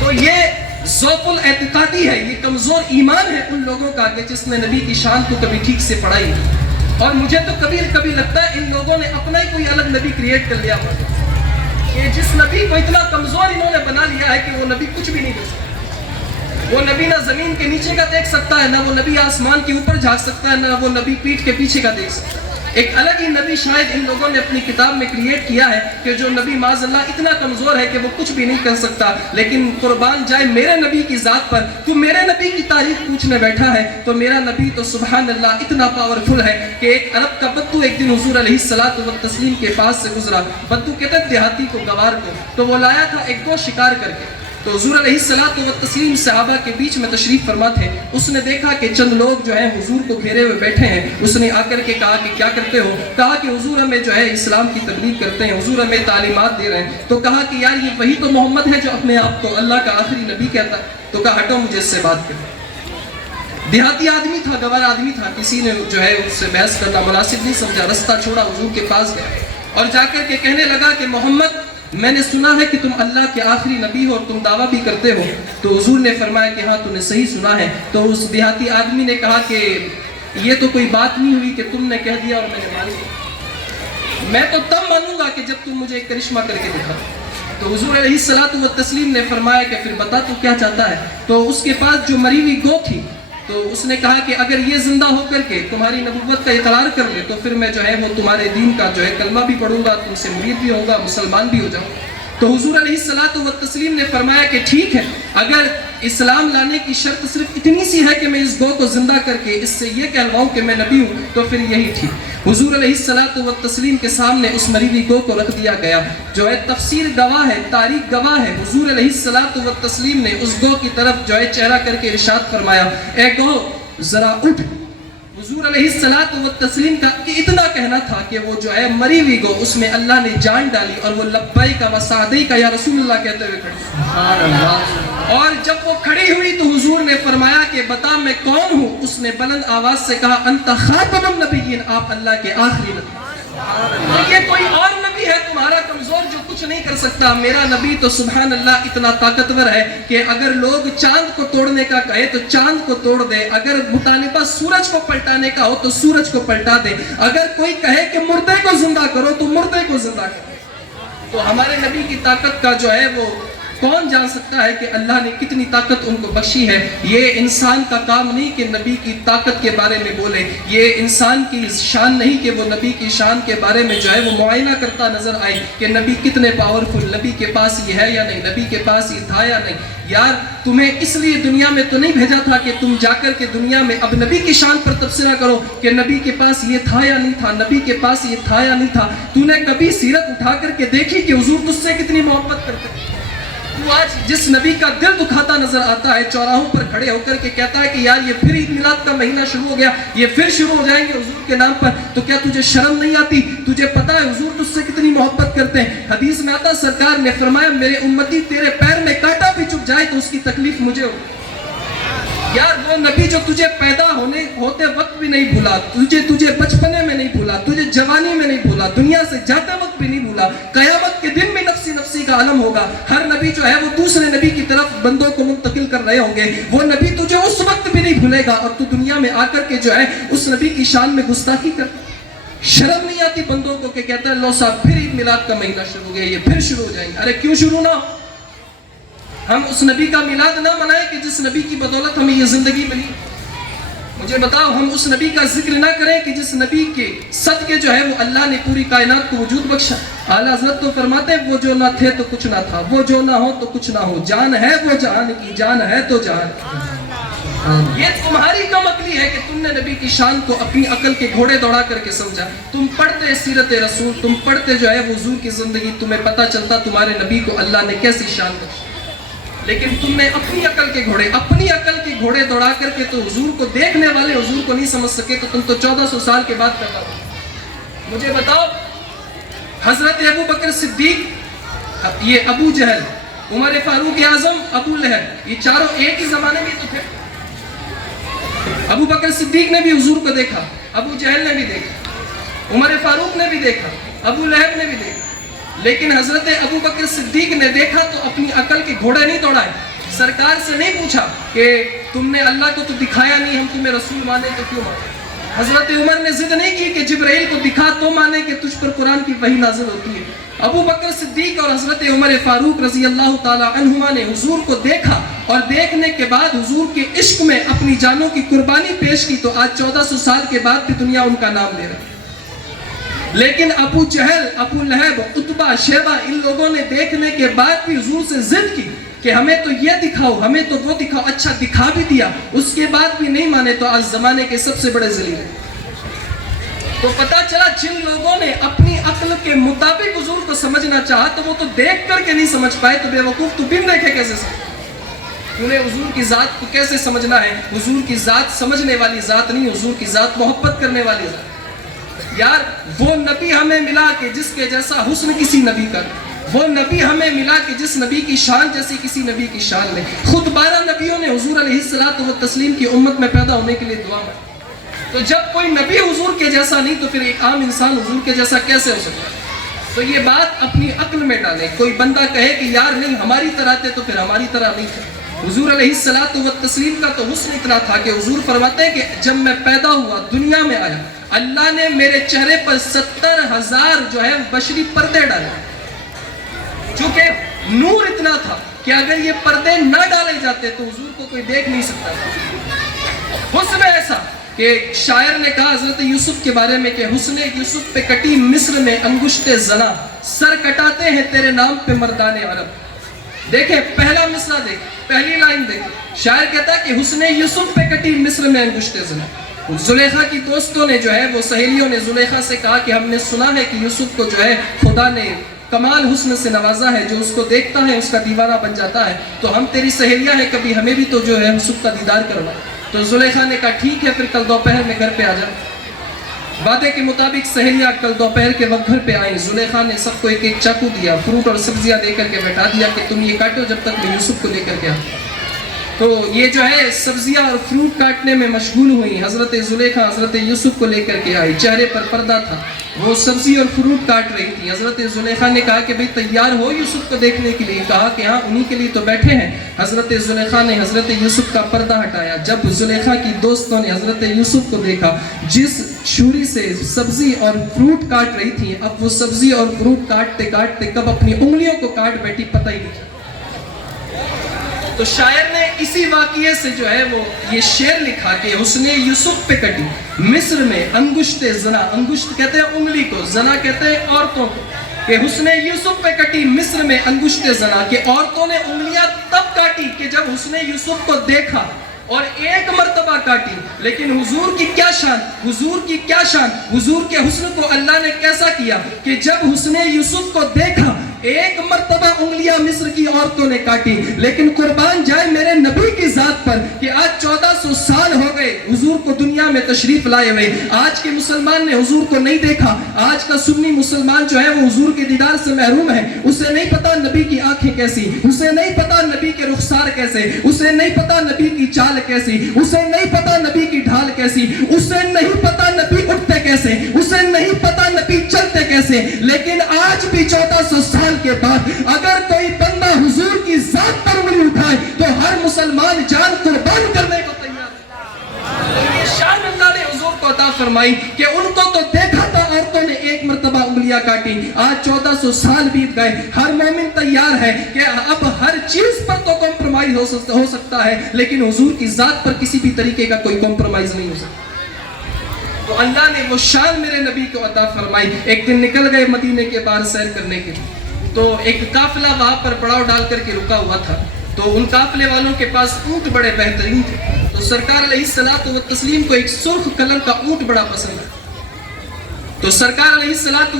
تو یہ ذوق الاعتقادی ہے، یہ کمزور ایمان ہے ان لوگوں کا کہ جس نے نبی کی شان کو کبھی ٹھیک سے پڑھائی۔ اور مجھے تو کبھی کبھی لگتا ہے ان لوگوں نے اپنا ہی کوئی الگ نبی کریٹ کر لیا ہوا کہ جس نبی کو اتنا کمزور انہوں نے بنا لیا ہے کہ وہ نبی کچھ بھی نہیں کر سکتا۔ وہ نبی نہ زمین کے نیچے کا دیکھ سکتا ہے، نہ وہ نبی آسمان کے اوپر جھانک سکتا ہے، نہ وہ نبی پیٹھ کے پیچھے کا دیکھ سکتا ہے۔ ایک الگ ہی نبی شاید ان لوگوں نے اپنی کتاب میں کریٹ کیا ہے کہ جو نبی معاذ اللہ اتنا کمزور ہے کہ وہ کچھ بھی نہیں کر سکتا، لیکن قربان جائے میرے نبی کی ذات پر، تو میرے نبی کی تاریخ پوچھنے بیٹھا ہے تو میرا نبی تو سبحان اللہ اتنا پاورفل ہے کہ ایک عرب کا بدو ایک دن حضور علیہ الصلوۃ والتسلیم کے پاس سے گزرا، بدو کہتے ہیں دیہاتی کو، گوار کو، تو وہ لایا تھا ایک گو شکار کر کے، تو حضور علیہ الصلوۃ والتسلیم صحابہ کے بیچ میں تشریف فرما تھے، اس نے دیکھا کہ چند لوگ جو ہیں حضور کو گھیرے ہوئے بیٹھے ہیں، اس نے آ کر کے کہا کہ کیا کرتے ہو؟ کہا کہ حضور ہمیں جو ہے اسلام کی تبلیغ کرتے ہیں، حضور ہمیں تعلیمات دے رہے ہیں، تو کہا کہ یار یہ وہی تو محمد ہے جو اپنے آپ کو اللہ کا آخری نبی کہتا ہے، تو کہا ہٹو مجھے اس سے بات کر۔ دیہاتی آدمی تھا، گوار آدمی تھا، کسی نے جو ہے اس سے بحث کرنا مناسب نہیں سمجھا، رستہ چھوڑا، حضور کے پاس گیا اور جا کر کے کہنے لگا کہ محمد میں نے سنا ہے کہ تم اللہ کے آخری نبی ہو اور تم دعویٰ بھی کرتے ہو، تو حضور نے فرمایا کہ ہاں تو نے صحیح سنا ہے۔ تو اس دیہاتی آدمی نے کہا کہ یہ تو کوئی بات نہیں ہوئی کہ تم نے کہہ دیا اور میں نے مان لیا، میں تو تب مانوں گا کہ جب تم مجھے ایک کرشمہ کر کے دکھا۔ تو حضور علیہ الصلوۃ والتسلیم نے فرمایا کہ پھر بتا تو کیا چاہتا ہے؟ تو اس کے پاس جو مری ہوئی گو تھی، تو اس نے کہا کہ اگر یہ زندہ ہو کر کے تمہاری نبوت کا اقرار کر لے تو پھر میں جو ہے وہ تمہارے دین کا جو ہے کلمہ بھی پڑھوں گا، تم سے مرید بھی ہوگا، مسلمان بھی ہو جاؤں۔ تو حضور علیہ الصلوۃ والتسلیم نے فرمایا کہ ٹھیک ہے، اگر اسلام لانے کی شرط صرف اتنی سی ہے کہ میں اس گو کو زندہ کر کے اس سے یہ کہلواؤں کہ میں نبی ہوں، تو پھر یہی ٹھیک۔ حضور علیہ الصلوۃ والتسلیم کے سامنے اس مری ہوئی گو کو رکھ دیا گیا، جو ہے تفسیر گواہ ہے، تاریخ گواہ ہے، حضور علیہ الصلوۃ والتسلیم نے اس گو کی طرف جو ہے چہرہ کر کے ارشاد فرمایا، اے گو ذرا اٹھ۔ حضور علیہ الصلوۃ والتسلیم کا اتنا کہنا تھا کہ وہ جو ہے مری ہوئی گو اس میں اللہ نے جان ڈالی اور وہ لبیک و سعدیک یا رسول اللہ کہتے ہوئے کھڑی، سبحان اللہ۔ اور جب وہ کھڑی ہوئی تو حضور نے فرمایا کہ بتا میں کون ہوں؟ اس نے بلند آواز سے کہا انت خاتم النبیین، آپ اللہ کے آخری نبی۔ یہ کوئی اور نبی ہے تمہارا کمزور جو کچھ نہیں کر سکتا، میرا نبی تو سبحان اللہ اتنا طاقتور ہے کہ اگر لوگ چاند کو توڑنے کا کہے تو چاند کو توڑ دے، اگر مطالبہ سورج کو پلٹانے کا ہو تو سورج کو پلٹا دے، اگر کوئی کہے کہ مردے کو زندہ کرو تو مردے کو زندہ کرو۔ تو ہمارے نبی کی طاقت کا جو ہے وہ کون جان سکتا ہے کہ اللہ نے کتنی طاقت ان کو بخشی ہے۔ یہ انسان کا کام نہیں کہ نبی کی طاقت کے بارے میں بولے، یہ انسان کی شان نہیں کہ وہ نبی کی شان کے بارے میں جو ہے وہ معائنہ کرتا نظر آئے کہ نبی کتنے پاورفل، نبی کے پاس یہ ہے یا نہیں، نبی کے پاس یہ تھا یا نہیں۔ یار تمہیں اس لیے دنیا میں تو نہیں بھیجا تھا کہ تم جا کر کے دنیا میں اب نبی کی شان پر تبصرہ کرو کہ نبی کے پاس یہ تھا یا نہیں تھا، نبی کے پاس یہ تھا یا نہیں تھا۔ تو نے کبھی سیرت اٹھا کر کے دیکھی کہ حضور تجھ سے کتنی محبت کرتے ہیں؟ تو آج جس نبی کا دل دکھاتا نظر آتا ہے چوراہوں پر کھڑے ہو کر کے کہتا ہے کہ یار یہ پھر عید میلاد کا مہینہ شروع ہو گیا، یہ پھر شروع ہو جائیں گے حضور کے نام پر، تو کیا تجھے شرم نہیں آتی؟ تجھے پتا ہے حضور تجھ سے کتنی محبت کرتے ہیں؟ حدیث میں آتا سرکار نے فرمایا میرے امتی تیرے پیر میں کانٹا بھی چبھ جائے تو اس کی تکلیف مجھے ہو۔ یار وہ نبی جو تجھے پیدا ہوتے وقت بھی نہیں بھولا، تجھے بچپنے میں نہیں بھولا، تجھے جوانی میں نہیں بھولا، دنیا سے جاتے وقت بھی نہیں بھولا، قیامت کے دن بھی نفسی نفسی کا عالم ہوگا۔ ہر نبی جو ہے وہ دوسرے نبی کی طرف بندوں کو منتقل کر رہے ہوں گے، وہ نبی تجھے اس وقت بھی نہیں بھولے گا اور تو دنیا میں آ کر کے جو ہے اس نبی کی شان میں گستاخی کر۔ شرم نہیں آتی بندوں کو کہ کہتا ہے لو صاحب پھر عید میلاد کا مہینہ شروع ہو گیا، یہ پھر شروع ہو جائیں گے۔ ارے کیوں شروع نہ ہو؟ ہم اس نبی کا میلاد نہ منائیں کہ جس نبی کی بدولت ہمیں یہ زندگی ملی۔ مجھے بتاؤ ہم اس نبی کا ذکر نہ کریں کہ جس نبی کے صدقے جو ہے وہ اللہ نے پوری کائنات کو وجود بخشا۔ اعلیٰ حضرت تو فرماتے ہیں وہ جو نہ تھے تو کچھ نہ تھا، وہ جو نہ ہو تو کچھ نہ ہو، جان ہے وہ جہان کی، جان ہے تو جہان کی۔ یہ تمہاری کم عقلی ہے کہ تم نے نبی کی شان کو اپنی عقل کے گھوڑے دوڑا کر کے سمجھا۔ تم پڑھتے سیرت رسول، تم پڑھتے جو ہے حضور کی زندگی، تمہیں پتہ چلتا تمہارے نبی کو اللہ نے کیسی شان بخشی، لیکن تم نے اپنی عقل کے گھوڑے دوڑا کر کے تو حضور کو دیکھنے والے حضور کو نہیں سمجھ سکے، تو تم تو 1400 سال کے بعد پیدا ہو۔ مجھے بتاؤ حضرت ابو بکر صدیق، یہ ابو جہل، عمر فاروق اعظم، ابو لہب، یہ چاروں ایک ہی زمانے میں تو تھے۔ ابو بکر صدیق نے بھی حضور کو دیکھا، ابو جہل نے بھی دیکھا، عمر فاروق نے بھی دیکھا، ابو لہب نے بھی دیکھا، لیکن حضرت ابو بکر صدیق نے دیکھا تو اپنی عقل کے گھوڑے نہیں دوڑائے، سرکار سے نہیں پوچھا کہ تم نے اللہ کو تو دکھایا نہیں، ہم تمہیں رسول مانے تو کیوں مانے۔ حضرت عمر نے ضد نہیں کی کہ جبرائیل کو دکھا تو مانے کہ تجھ پر قرآن کی وحی نازل ہوتی ہے۔ ابو بکر صدیق اور حضرت عمر فاروق رضی اللہ تعالی عنہما نے حضور کو دیکھا اور دیکھنے کے بعد حضور کے عشق میں اپنی جانوں کی قربانی پیش کی، تو آج 1400 سال کے بعد بھی دنیا ان کا نام لے رہا ہے۔ لیکن ابو جہل، ابو لہب، عتبہ، شیبہ، ان لوگوں نے دیکھنے کے بعد بھی حضور سے ضد کی کہ ہمیں تو یہ دکھاؤ، ہمیں تو وہ دکھاؤ، اچھا دکھا بھی دیا، اس کے بعد بھی نہیں مانے تو آج زمانے کے سب سے بڑے ذلیل ہیں۔ تو پتا چلا جن لوگوں نے اپنی عقل کے مطابق حضور کو سمجھنا چاہا تو وہ تو دیکھ کر کے نہیں سمجھ پائے، تو بے وقوف تو بن دیکھے کیسے سمجھ؟ انہیں حضور کی ذات کو کیسے سمجھنا ہے؟ حضور کی ذات سمجھنے والی ذات نہیں، حضور کی ذات محبت کرنے والی ذات۔ یار وہ نبی ہمیں ملا کہ جس کے جیسا حسن کسی نبی کا نہیں، وہ نبی ہمیں ملا کہ جس نبی کی شان جیسی کسی نبی کی شان نہیں۔ خود 12 نبیوں نے حضور علیہ السلام کی امت میں پیدا ہونے کے لیے دعا مانگی۔ تو جب کوئی نبی حضور کے جیسا نہیں تو پھر ایک عام انسان حضور کے جیسا کیسے ہو سکتا ہے؟ تو یہ بات اپنی عقل میں ڈالیں۔ کوئی بندہ کہے کہ یار نہیں ہماری طرح تھے تو پھر ہماری طرح نہیں تھے۔ حضور علیہ السلام کا تو حسن اتنا تھا کہ حضور فرماتے ہیں کہ جب میں پیدا ہوا، دنیا میں آیا، اللہ نے میرے چہرے پر 70,000 جو ہے بشری پردے ڈالے، چونکہ نور اتنا تھا کہ اگر یہ پردے نہ ڈالے جاتے تو حضور کو کوئی دیکھ نہیں سکتا تھا۔ حسن ایسا کہ شاعر نے کہا حضرت یوسف کے بارے میں کہ حسن یوسف پہ کٹی مصر میں انگشت زنا، سر کٹاتے ہیں تیرے نام پہ مردان عرب۔ دیکھیں پہلا مصرع دیکھ، پہلی لائن دیکھ، شاعر کہتا ہے کہ حسن یوسف پہ کٹی مصر میں انگشت زنا۔ زلیخا کی دوستوں نے جو ہے وہ سہیلیوں نے زلیخا سے کہا کہ ہم نے سنا ہے کہ یوسف کو جو ہے خدا نے کمال حسن سے نوازا ہے، جو اس کو دیکھتا ہے اس کا دیوانہ بن جاتا ہے، تو ہم تیری سہیلیاں ہیں، کبھی ہمیں بھی تو جو ہے یوسف کا دیدار کروا۔ تو زلیخا نے کہا ٹھیک ہے پھر کل دوپہر میں گھر پہ آ جا۔ وعدے کے مطابق سہیلیاں کل دوپہر کے وقت گھر پہ آئیں۔ زلیخا نے سب کو ایک ایک چاقو دیا، فروٹ اور سبزیاں دے کر کے بیٹھا دیا کہ تم یہ کاٹو جب تک میں یوسف کو لے کر کے آتا۔ تو یہ جو ہے سبزیاں اور فروٹ کاٹنے میں مشغول ہوئی۔ حضرت زلیخا حضرت یوسف کو لے کر کے آئی، چہرے پر پردہ تھا، وہ سبزی اور فروٹ کاٹ رہی تھی۔ حضرت زلیخا نے کہا کہ بھئی تیار ہو یوسف کو دیکھنے کے لیے؟ کہا کہ ہاں انہی کے لیے تو بیٹھے ہیں۔ حضرت زلیخا نے حضرت یوسف کا پردہ ہٹایا۔ جب زلیخا کی دوستوں نے حضرت یوسف کو دیکھا جس چھری سے سبزی اور فروٹ کاٹ رہی تھی، اب وہ سبزی اور فروٹ کاٹتے کاٹتے کب اپنی انگلیوں کو کاٹ بیٹھی پتہ ہی نہیں۔ تو شاعر نے اسی واقعے سے جو ہے وہ یہ شعر لکھا کہ حسن یوسف پہ کٹی مصر میں انگشت زنا، انگشت کہتے ہیں انگلی کو، زنا کہتے ہیں عورتوں کو، کہ حسن یوسف پہ کٹی مصر میں انگشت زنا، کہ عورتوں نے انگلیاں تب کاٹی کہ جب حسن یوسف کو دیکھا، اور ایک مرتبہ کاٹی۔ لیکن حضور کی کیا شان، حضور کی کیا شان، حضور کے حسن کو اللہ نے کیسا کیا کہ جب حسن یوسف کو دیکھا ایک مرتبہ انگلیاں مصر کی عورتوں نے کاٹی۔ لیکن قربان جائے میرے نبی کی ذات پر کہ آج 1400 سال ہو گئے حضور کو دنیا میں تشریف لائے ہوئے، آج کے مسلمان نے حضور کو نہیں دیکھا۔ آج کا سنی مسلمان جو ہے وہ حضور کے دیدار سے محروم ہے، اسے نہیں پتا نبی کی آنکھیں کیسی، اسے نہیں پتا نبی کے رخسار کیسے، اسے نہیں پتا نبی کی چال کیسی، اسے نہیں پتا نبی کی ڈھال کیسی، اسے نہیں پتا نبی اٹھتے کیسے، اسے نہیں پتا نبی چلتے کیسے۔ لیکن آج بھی 1400 سال کے بعد اگر کوئی بندہ حضور کی ذات پر انگلی اٹھائے تو ہر مسلمان جان قربان کرنے کو تیار ہے۔ یہ شان اللہ نے حضور کو عطا فرمائی کہ ان کو تو دیکھا تھا عورتوں نے ایک مرتبہ انگلیاں کاٹی، آج 1400 سال بیت گئے، ہر مومن تیار ہے کہ اب ہر چیز پر تو کمپرومائز ہو سکتا ہے، لیکن حضور کی ذات پر کسی بھی طریقے کا کوئی کمپرومائز نہیں ہو سکتا۔ تو اللہ نے وہ شان میرے نبی کو عطا فرمائی۔ ایک دن نکل گئے مدینے کے باہر سیر کرنے کے لیے، تو ایک قافلہ وہاں پر پڑاؤ ڈال کر کے رکا ہوا تھا، تو ان قافلے والوں کے پاس اونٹ بڑے بہترین تھے، تو سرکار علیہ السلام کو ایک سرخ کلر کا اونٹ بڑا پسند ہے۔ تو سرکار علیہ السلام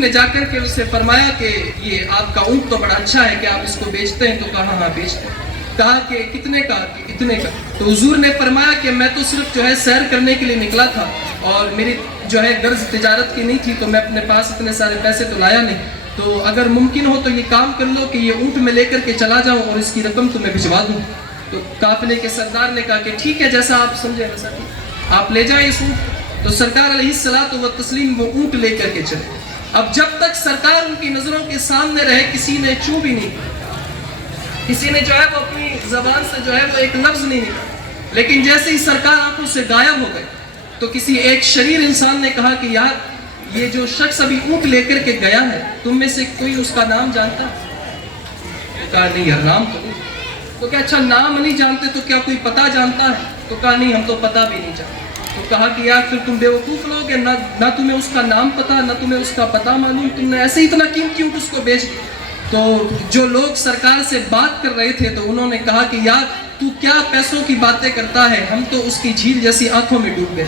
نے جا کر کے اس سے فرمایا کہ یہ آپ کا اونٹ تو بڑا اچھا ہے کہ آپ اس کو بیچتے ہیں؟ تو کہا ہاں بیچتے ہیں۔ کہا کہ کتنے کا؟ کہ اتنے کا۔ تو حضور نے فرمایا کہ میں تو صرف جو ہے سیر کرنے کے لیے نکلا تھا اور میری جو ہے غرض تجارت کی نہیں تھی، تو میں اپنے پاس اتنے سارے پیسے تو لایا نہیں، تو اگر ممکن ہو تو یہ کام کر لو کہ یہ اونٹ میں لے کر کے چلا جاؤں اور اس کی رقم تمہیں بھجوا دوں۔ تو قافلے کے سردار نے کہا کہ ٹھیک ہے جیسا آپ سمجھے ویسا ٹھیک، آپ لے جائیں اس اونٹ۔ تو سرکار علیہ السلام وہ اونٹ لے کر کے چلے۔ اب جب تک سرکار ان کی نظروں کے سامنے رہے کسی نے چو بھی نہیں، کسی نے جو ہے وہ اپنی زبان سے جو ہے وہ ایک لفظ نہیں نکلا۔ لیکن جیسے ہی سرکار آنکھوں سے غائب ہو گئے تو کسی ایک شریر انسان نے کہا کہ یار یہ جو شخص ابھی اونٹ لے کر کے گیا ہے تم میں سے کوئی اس کا نام جانتا ہے؟ کہا نہیں یار نام تو نہیں۔ تو کیا اچھا نام نہیں جانتے تو کیا کوئی پتہ جانتا ہے؟ تو کہا نہیں ہم تو پتہ بھی نہیں جانتے۔ تو کہا کہ یار پھر تم بیوقوف لوگ ہیں، نہ تمہیں اس کا نام پتا، نہ تمہیں اس کا پتہ معلوم، تم نے ایسے اتنا قیمتی اونٹ اس کو بیچ دیا۔ تو جو لوگ سرکار سے بات کر رہے تھے تو انہوں نے کہا کہ یار تو کیا پیسوں کی باتیں کرتا ہے، ہم تو اس کی جھیل جیسی آنکھوں میں ڈوب گئے۔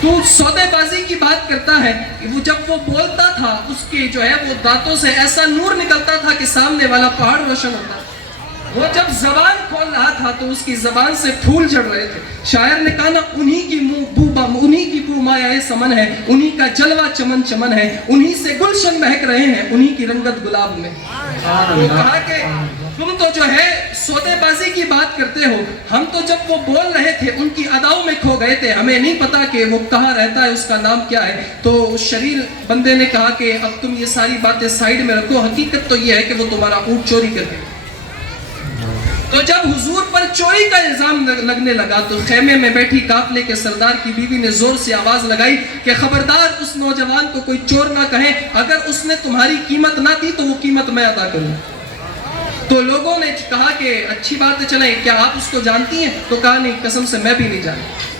تو سودے بازی کی بات کرتا ہے، وہ جب وہ بولتا تھا اس کے جو ہے وہ دانتوں سے ایسا نور نکلتا تھا کہ سامنے والا پہاڑ روشن ہوتا۔ وہ جب زبان کھول رہا تھا تو اس کی زبان سے پھول جھڑ رہے تھے۔ شاعر نے کہا نا انہی کی بو مایہ سمن ہے، انہی کا جلوہ چمن چمن ہے، انہی سے گلشن مہک رہے ہیں، انہی کی رنگت گلاب میں۔ وہ کہا کہ تم تو جو ہے سودے بازی کی بات کرتے ہو، ہم تو جب وہ بول رہے تھے ان کی اداؤں میں کھو گئے تھے، ہمیں نہیں پتا کہ وہ کہاں رہتا ہے، اس کا نام کیا ہے۔ تو اس شریر بندے نے کہا کہ اب تم یہ ساری باتیں سائیڈ میں رکھو، حقیقت تو یہ ہے کہ وہ تمہارا اونٹ چوری کر گئے۔ تو جب حضور پر چوری کا الزام لگنے لگا تو خیمے میں بیٹھی قافلے کے سردار کی بیوی نے زور سے آواز لگائی کہ خبردار اس نوجوان کو کوئی چور نہ کہے، اگر اس نے تمہاری قیمت نہ دی تو وہ قیمت میں ادا کروں۔ تو لوگوں نے کہا کہ اچھی بات ہے، چلیں کیا آپ اس کو جانتی ہیں؟ تو کہا نہیں، قسم سے میں بھی نہیں جانتی۔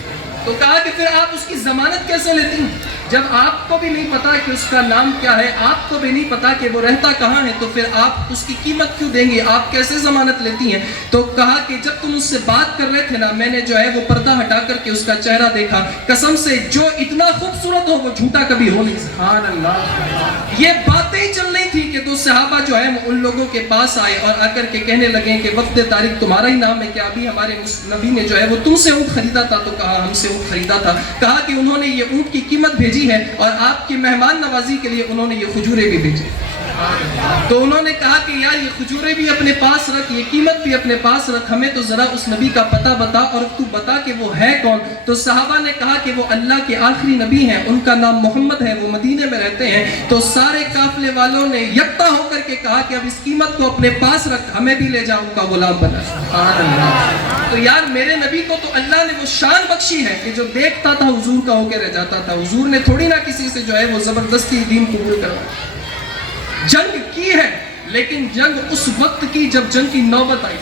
تو کہا کہ پھر آپ اس کی ضمانت کیسے لیتی ہیں؟ جب آپ کو بھی نہیں پتا کہ اس کا نام کیا ہے، آپ کو بھی نہیں پتا کہ وہ رہتا کہاں ہے، تو پھر آپ اس کی قیمت کیوں دیں گے؟ آپ کیسے ضمانت لیتی ہیں؟ تو کہا کہ جب تم اس سے بات کر رہے تھے نا، میں نے جو ہے وہ پردہ ہٹا کر کے اس کا چہرہ دیکھا، قسم سے جو اتنا خوبصورت ہو وہ جھوٹا کبھی ہو نہیں سکتا۔ سبحان اللہ۔ یہ باتیں ہی چل رہی تھی کہ دو صحابہ جو ہے وہ ان لوگوں کے پاس آئے اور آ کر کے کہنے لگے کہ وفد طارق تمہارا ہی نام ہے کیا؟ ابھی ہمارے نبی نے جو ہے وہ تم سے اونٹ خریدا تھا۔ تو کہا ہم سے اونٹ خریدا تھا۔ کہا کہ انہوں نے یہ اونٹ کی قیمت بھیجی ہے اور آپ کی مہمان نوازی کے لیے انہوں نے یہ کھجوریں بھی بھیجی۔ تو انہوں نے کہا کہ یار یہ کھجوریں بھی اپنے پاس رکھ، یہ قیمت بھی اپنے پاس رکھ، ہمیں تو ذرا اس نبی کا پتہ بتا اور تو بتا کہ وہ ہے کون۔ تو صحابہ نے کہا کہ وہ اللہ کے آخری نبی ہیں، ان کا نام محمد ہے، وہ مدینے میں رہتے ہیں۔ تو سارے قافلے والوں نے یکتا ہو کر کے کہا کہ اب اس قیمت کو اپنے پاس رکھ، ہمیں بھی لے جا ان کا غلام بنا۔ تو یار میرے نبی کو تو اللہ نے وہ شان بخشی ہے کہ جو دیکھتا تھا حضور کا ہو کے رہ جاتا تھا۔ حضور نے تھوڑی نہ کسی سے جو ہے وہ زبردستی دین قبول کروایا۔ جنگ کی ہے لیکن جنگ اس وقت کی جب جنگ کی نوبت آئی،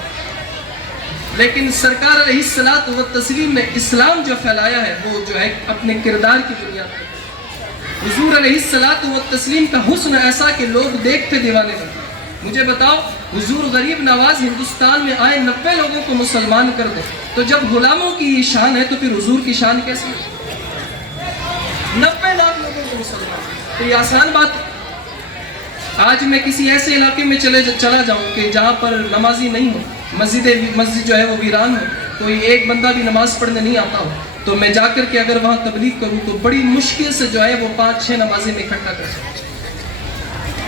لیکن سرکار علیہ الصلوۃ والتسلیم نے اسلام جو پھیلایا ہے وہ جو ہے اپنے کردار کی بنیاد پر۔ حضور علیہ الصلوۃ والتسلیم کا حسن ایسا کہ لوگ دیکھتے دیوانے لگے۔ مجھے بتاؤ، حضور غریب نواز ہندوستان میں آئے 90 لوگوں کو مسلمان کر دے، تو جب غلاموں کی شان ہے تو پھر حضور کی شان کیسی ہے؟ 90 لاکھ لوگوں کو مسلمان، تو یہ آسان بات ہے۔ آج میں کسی ایسے علاقے میں چلا جاؤں کہ جہاں پر نمازی نہیں ہو، مسجد جو ہے وہ ویران ہو، کوئی ایک بندہ بھی نماز پڑھنے نہیں آتا ہو، تو میں جا کر کے اگر وہاں تبلیغ کروں تو بڑی مشکل سے جو ہے وہ 5-6 نمازی میں اکٹھا کر سکتا ہوں۔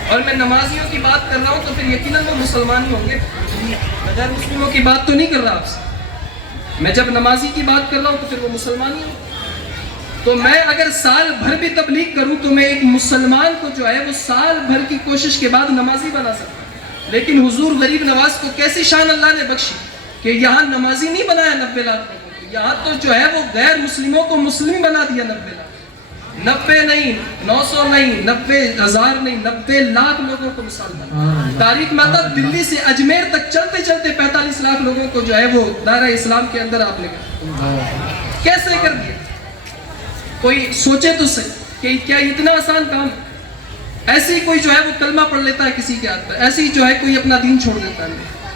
اور میں نمازیوں کی بات کر رہا ہوں تو پھر یقیناً وہ مسلمان ہی ہوں گے، غیر مسلموں کی بات تو نہیں کر رہا آپ سے۔ میں جب نمازی کی بات کر رہا ہوں تو پھر وہ مسلمان ہی ہوں۔ تو میں اگر سال بھر بھی تبلیغ کروں تو میں ایک مسلمان کو جو ہے وہ سال بھر کی کوشش کے بعد نمازی بنا سکتا ہوں۔ لیکن حضور غریب نواز کو کیسی شان اللہ نے بخشی کہ یہاں نمازی نہیں بنایا 90 لاکھ لوگوں کو، یہاں تو جو ہے وہ غیر مسلموں کو مسلم بنا دیا 90 لاکھ، 90 نہیں، 900 نہیں، 90,000 نہیں، 90 لاکھ لوگوں کو مسلمان۔ تاریخ میں آتا دلی سے اجمیر تک چلتے چلتے 45 لاکھ لوگوں کو جو ہے وہ دائرہ اسلام کے اندر آپ نے کیسے کر دیا؟ کوئی سوچے تو صحیح کہ کیا اتنا آسان کام ہے؟ ایسے ہی کوئی جو ہے وہ کلمہ پڑھ لیتا ہے کسی کے ہاتھ پر، ایسے ہی جو ہے کوئی اپنا دین چھوڑ دیتا ہے۔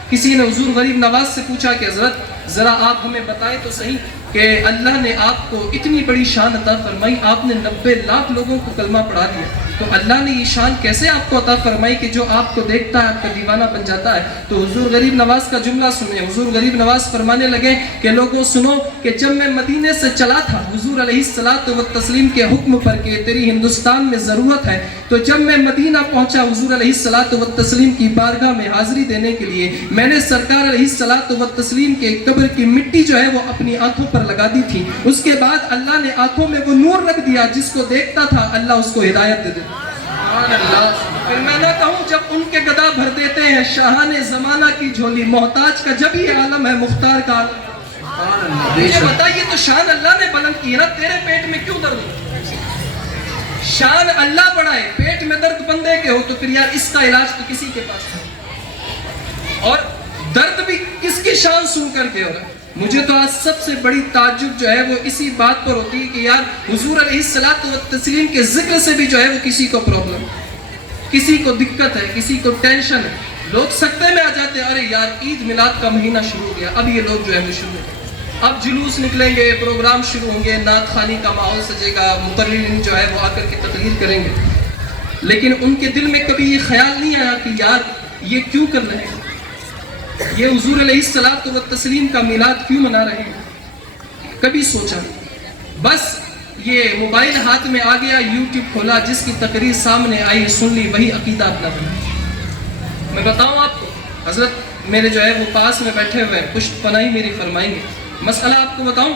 کسی نے حضور غریب نواز سے پوچھا کہ حضرت ذرا آپ ہمیں بتائیں تو صحیح کہ اللہ نے آپ کو اتنی بڑی شان عطا فرمائی، آپ نے 90 لاکھ لوگوں کو کلمہ پڑھا دیا، تو اللہ نے یہ شان کیسے آپ کو عطا فرمائی کہ جو آپ کو دیکھتا ہے آپ کا دیوانہ بن جاتا ہے؟ تو حضور غریب نواز کا جملہ سنیں۔ حضور غریب نواز فرمانے لگے کہ لوگوں سنو کہ جب میں مدینے سے چلا تھا حضور علیہ الصلوۃ والتسلیم کے حکم پر کہ تیری ہندوستان میں ضرورت ہے، تو جب میں مدینہ پہنچا حضور علیہ الصلوۃ والتسلیم کی بارگاہ میں حاضری دینے کے لیے، میں نے سرکار علیہ الصلوۃ والتسلیم کے قبر کی مٹی جو ہے وہ اپنی آنکھوں پر لگا دی تھی۔ اس کے بعد اللہ نے آنکھوں میں وہ نور رکھ دیا، جس کو دیکھتا تھا اللہ اس کو ہدایت دے دیتا۔ سبحان اللہ۔ پھر میں نہ کہوں جب ان کے گدا بھر دیتے ہیں شاہان زمانہ کی جھولی، محتاج کا جب یہ عالم ہے مختار کا عالم۔ مجھے بتائیے تو شان اللہ نے بلند کی ہے نا، تیرے پیٹ میں کیوں درد ہو؟ شان اللہ بڑھائے، پیٹ میں درد بندے کے ہو تو پھر یار اس کا علاج تو کسی کے پاس ہے۔ اور درد بھی کس کی شان سن کر کے ہو رہا ہے؟ مجھے تو آج سب سے بڑی تعجب جو ہے وہ اسی بات پر ہوتی ہے کہ یار حضور علیہ الصلوۃ والتسلیم کے ذکر سے بھی جو ہے وہ کسی کو پرابلم، کسی کو دقت ہے، کسی کو ٹینشن ہے. لوگ سکتے میں آ جاتے ہیں، ارے یار عید میلاد کا مہینہ شروع ہو گیا، اب یہ لوگ جو ہے وہ شروع ہو گئے، اب جلوس نکلیں گے، پروگرام شروع ہوں گے، نعت خوانی کا ماحول سجے گا، مقررین جو ہے وہ آ کر کے تقریر کریں گے. لیکن ان کے دل میں کبھی یہ خیال نہیں آیا کہ یار یہ کیوں کر رہے ہیں، یہ حضور علیہ الصلوۃ والتسلیم کا میلاد کیوں منا رہے ہیں؟ کبھی سوچا؟ بس یہ موبائل ہاتھ میں آ گیا، یوٹیوب کھولا، جس کی تقریر سامنے آئی سن لی، وہی عقیدہ اپنا بنا. میں بتاؤں آپ کو، حضرت میرے جو ہے وہ پاس میں بیٹھے ہوئے پشت پناہی میری فرمائیں گے. مسئلہ آپ کو بتاؤں،